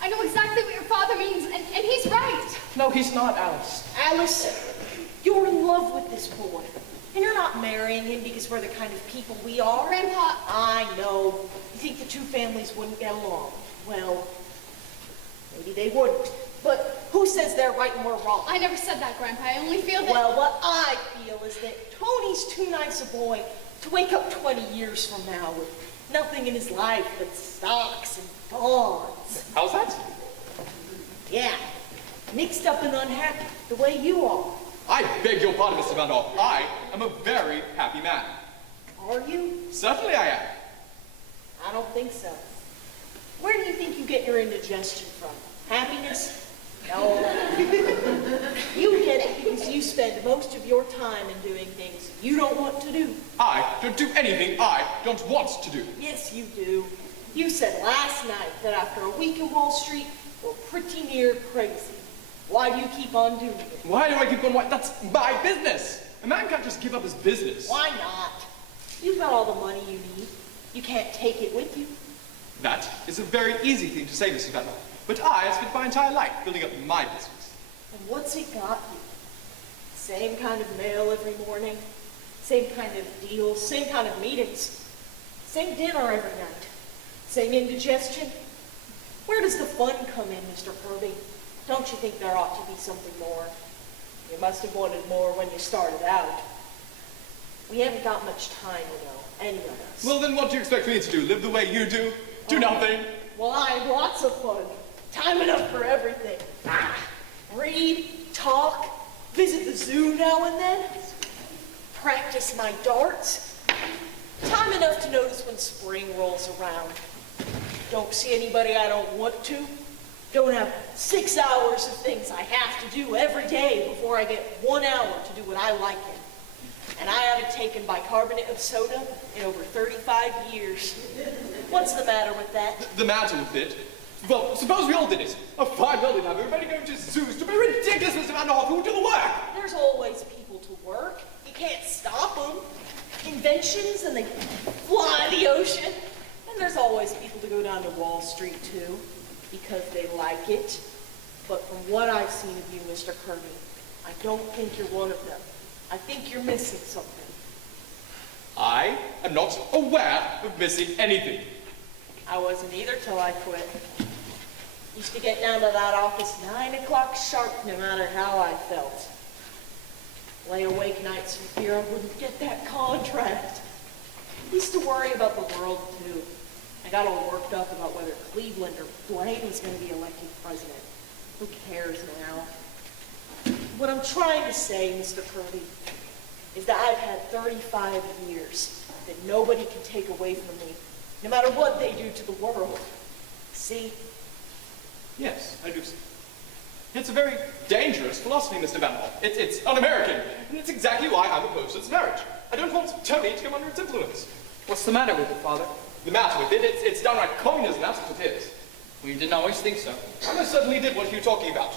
I know exactly what your father means, and he's right. No, he's not, Alice. Alice, you're in love with this boy. And you're not marrying him because we're the kind of people we are. Grandpa. I know. You think the two families wouldn't get along. Well, maybe they wouldn't. But who says they're right and we're wrong? I never said that, Grandpa. I only feel that... Well, what I feel is that Tony's too nice a boy to wake up 20 years from now with nothing in his life but stocks and bonds. How's that? Yeah, mixed up and unhappy, the way you are. I beg your pardon, Mr. Van Hall. I am a very happy man. Are you? Certainly I am. I don't think so. Where do you think you get your indigestion from? Happiness? No. You get it because you spend most of your time in doing things you don't want to do. I don't do anything I don't want to do. Yes, you do. You said last night that after a week in Wall Street, we're pretty near crazy. Why do you keep on doing it? Why do I keep on? That's my business. A man can't just give up his business. Why not? You've got all the money you need. You can't take it with you. That is a very easy thing to say, Mr. Vanderhoff. But I have spent my entire life building up my business. And what's it got you? Same kind of mail every morning, same kind of deals, same kind of meetings, same dinner every night, same indigestion. Where does the fun come in, Mr. Kirby? Don't you think there ought to be something more? You must have wanted more when you started out. We haven't got much time, you know, any of us. Well, then what do you expect me to do? Live the way you do? Do nothing? Well, I have lots of fun. Time enough for everything. Read, talk, visit the zoo now and then, practice my darts. Time enough to notice when spring rolls around. Don't see anybody I don't want to. Don't have 6 hours of things I have to do every day before I get 1 hour to do what I like in. And I haven't taken bicarbonate of soda in over 35 years. What's the matter with that? The matter with it? Well, suppose we all did it. A fine world we'd have. Everybody going to zoos to be ridiculous, Mr. Vanderhoff. Who would do the work? There's always people to work. You can't stop them. Inventions, and they fly the ocean. And there's always people to go down to Wall Street, too, because they like it. But from what I've seen of you, Mr. Kirby, I don't think you're one of them. I think you're missing something. I am not aware of missing anything. I wasn't either till I quit. Used to get down to that office 9 o'clock sharp, no matter how I felt. Lay awake nights for fear I wouldn't get that contract. Used to worry about the world, too. I got all worked up about whether Cleveland or Blaine was going to be elected president. Who cares now? What I'm trying to say, Mr. Kirby, is that I've had 35 years that nobody can take away from me, no matter what they do to the world. See? Yes, I do see. It's a very dangerous philosophy, Mr. Vanderhoff. It's un-American, and it's exactly why I'm opposed to its marriage. I don't want Tony to come under its influence. What's the matter with it, Father? The matter with it, it's downright communism, that's what it is. Well, you didn't always think so. I most certainly did. What are you talking about?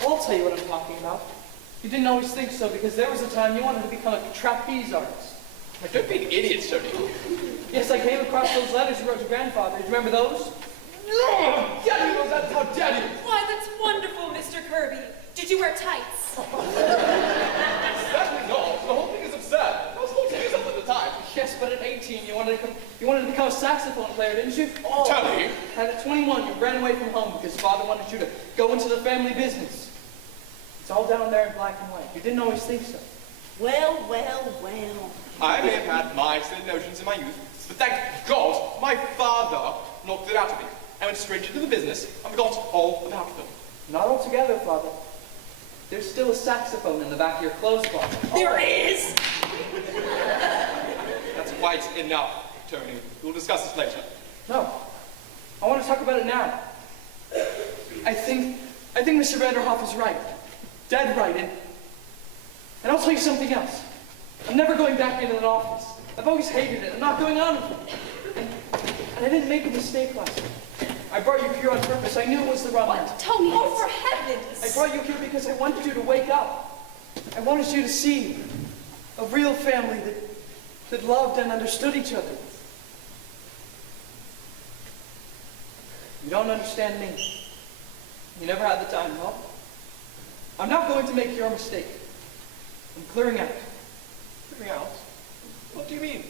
Well, I'll tell you what I'm talking about. You didn't always think so because there was a time you wanted to become a trapeze artist. Like, don't be an idiot, Tony. Yes, I came across those letters you wrote to Grandfather. Do you remember those? No! Daddy knows that! How dare you! Why, that's wonderful, Mr. Kirby. Did you wear tights? Certainly not. The whole thing is absurd. I was 14 years old at the time. Yes, but at 18 you wanted to become a saxophone player, didn't you? Oh. Tony! And at 21 you ran away from home because Father wanted you to go into the family business. It's all down there in black and white. You didn't always think so. Well, well, well. I may have had my silly notions in my youth, but thank God my father knocked it out of me. I went straight into the business and forgot all about them. Not altogether, Father. There's still a saxophone in the back of your clothes closet. There is! That's quite enough, Tony. We'll discuss this later. No. I want to talk about it now. I think Mr. Vanderhoff is right. Dead right. And I'll tell you something else. I'm never going back into that office. I've always hated it. I'm not going on with it. And I didn't make a mistake last time. I brought you here on purpose. I knew it was the wrong one. Tony, oh, for heavens! I brought you here because I wanted you to wake up. I wanted you to see a real family that loved and understood each other. You don't understand me. You never had the time, well, I'm not going to make your mistake. I'm clearing out. Clearing out? What do you mean?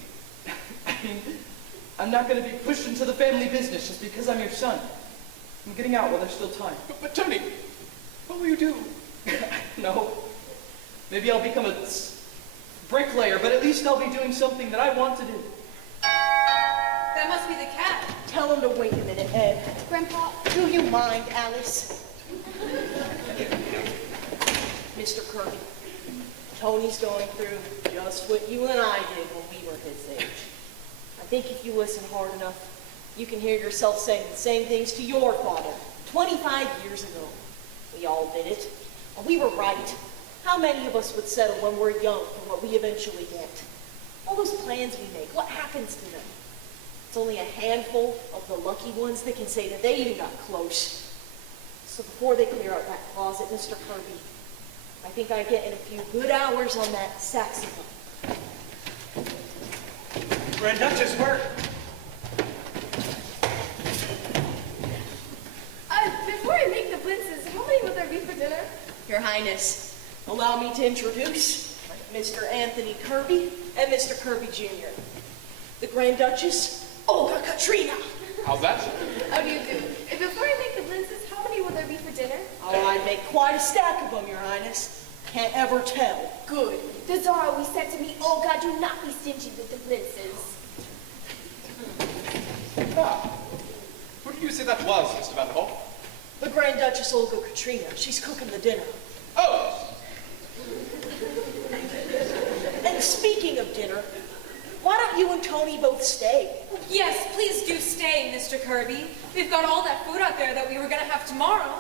I mean, I'm not going to be pushed into the family business just because I'm your son. I'm getting out while there's still time. But Tony, what will you do? No. Maybe I'll become a bricklayer, but at least I'll be doing something that I want to do. That must be the cat. Tell him to wait a minute, Ed. Grandpa, Do you mind, Alice? Mr. Kirby, Tony's going through just what you and I did when we were his age. I think if you listen hard enough, you can hear yourself saying the same things to your father 25 years ago. We all did it. And we were right. How many of us would settle when we're young for what we eventually get? All those plans we make, what happens to them? It's only a handful of the lucky ones that can say that they even got close. So before they clear out that closet, Mr. Kirby, I think I get in a few good hours on that saxophone. Grand Duchess, where? Before I make the blintzes, how many will there be for dinner? Your Highness, allow me to introduce Mr. Anthony Kirby and Mr. Kirby Jr. The Grand Duchess, Olga Katrina. How's that? How do you do? Before I make the blintzes, how many will there be for dinner? Oh, I'd make quite a stack of them, Your Highness. Can't ever tell. Good. The Tsar always said to me, Olga, do not be stingy with the blintzes. Ah. Who did you say that was, Mr. Vanderhoff? The Grand Duchess Olga Katrina. She's cooking the dinner. Oh! And speaking of dinner, why don't you and Tony both stay? Yes, please do stay, Mr. Kirby. We've got all that food out there that we were gonna have tomorrow.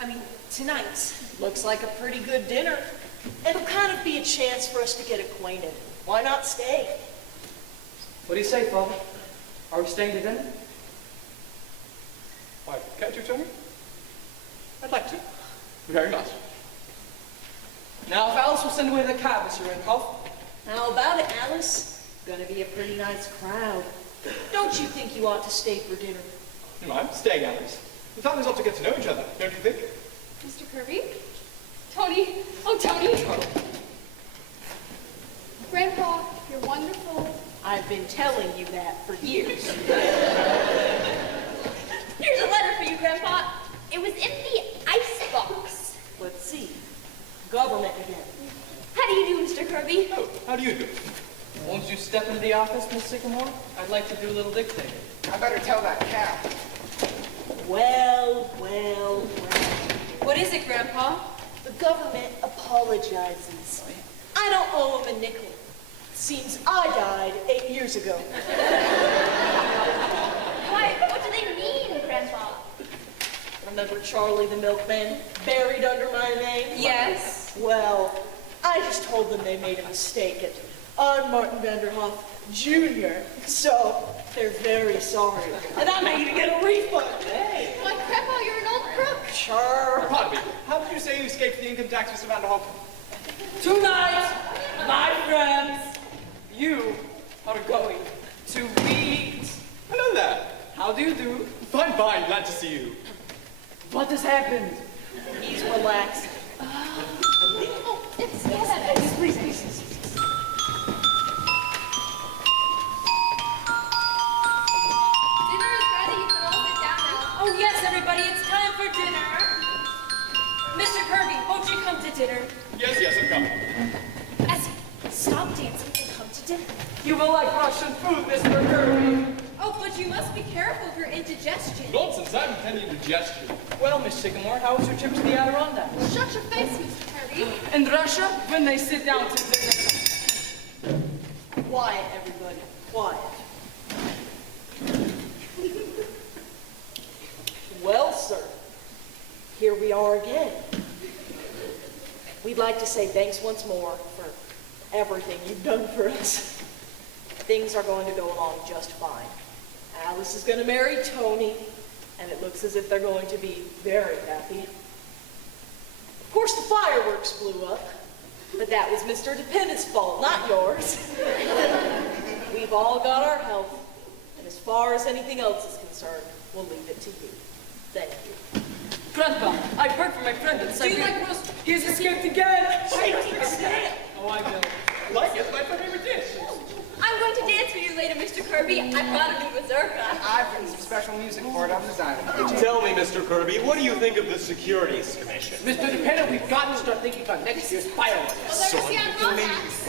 I mean, tonight. Looks like a pretty good dinner. It'll kind of be a chance for us to get acquainted. Why not stay? What do you say, Father? Are we staying to dinner? Why, can't you, Tony? I'd like to. Very much. Now, if Alice will send away the cab, Mr. Renkoff. How about it, Alice? Gonna be a pretty nice crowd. Don't you think you ought to stay for dinner? You mind staying, Alice? The families ought to get to know each other, don't you think? Mr. Kirby? Tony? Oh, Tony! Grandpa, you're wonderful. I've been telling you that for years. Here's a letter for you, Grandpa. It was in the icebox. Let's see. Government again. How do you do, Mr. Kirby? Oh, how do you do? Won't you step into the office, Miss Sycamore? I'd like to do a little dictating. I better tell that cow. Well. What is it, Grandpa? The government apologizes. I don't owe them a nickel. Seems I died 8 years ago. Why, what do they mean, Grandpa? Remember Charlie the milkman, buried under my name? Yes. Well, I just told them they made a mistake on Martin Vanderhoff Jr., so they're very sorry. And I may even get a refund. Hey. Why, Grandpa, you're an old crook. Sure. Pardon me, how did you say you escaped the income tax, Mr. Vanderhoff? Tonight, my friends, you are going to meet. Hello there. How do you do? Fine, glad to see you. What has happened? He's relaxed. Oh, it's Dad. Please. Dinner is ready. You can all sit down now. Oh, yes, everybody, it's time for dinner. Mr. Kirby, won't you come to dinner? Yes, I'm coming. Stop dancing and come to dinner. You will like Russian food, Mr. Kirby. Oh, but you must be careful for indigestion. Nonsense, I haven't any indigestion. Well, Miss Sycamore, how was your trip to the Adirondacks? Shut your face, Mr. Kirby. In Russia, when they sit down to dinner. Quiet, everybody. Quiet. Well, sir, here we are again. We'd like to say thanks once more for everything you've done for us. Things are going to go along just fine. Alice is going to marry Tony, and it looks as if they're going to be very happy. Of course, the fireworks blew up, but that was Mr. DePinna's fault, not yours. We've all got our health, and as far as anything else is concerned, we'll leave it to you. Thank you. Grandpa, I've heard from my friend in Do you Siberia. like roast? He's escaped again. I don't understand. Oh, I know. Like it, my favorite dish. I'm going to dance for you later, Mr. Kirby. I brought a new mazurka. I've written some special music for it. I'll design it. Tell me, Mr. Kirby, what do you think of the Securities Commission? Mr. DePinna, we've got to start thinking about next year's fireworks. Well, there's the Adirondacks.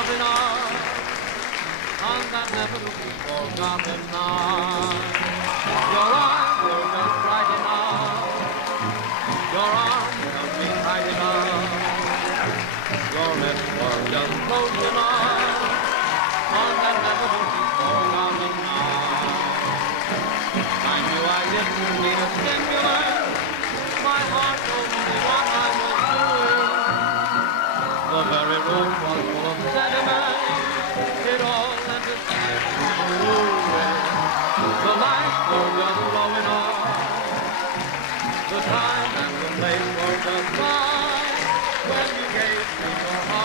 loving arms on that never to be forgotten night. Your eyes were just bright enough, your arms held me tight enough, your lips were just close enough on that never to be forgotten night. I knew I didn't need a stimulant, my heart told me what I was doing. The very room was full of sediment, it all entertained me. The lights were just blowing off, the time and the place were just right when you gave me your heart.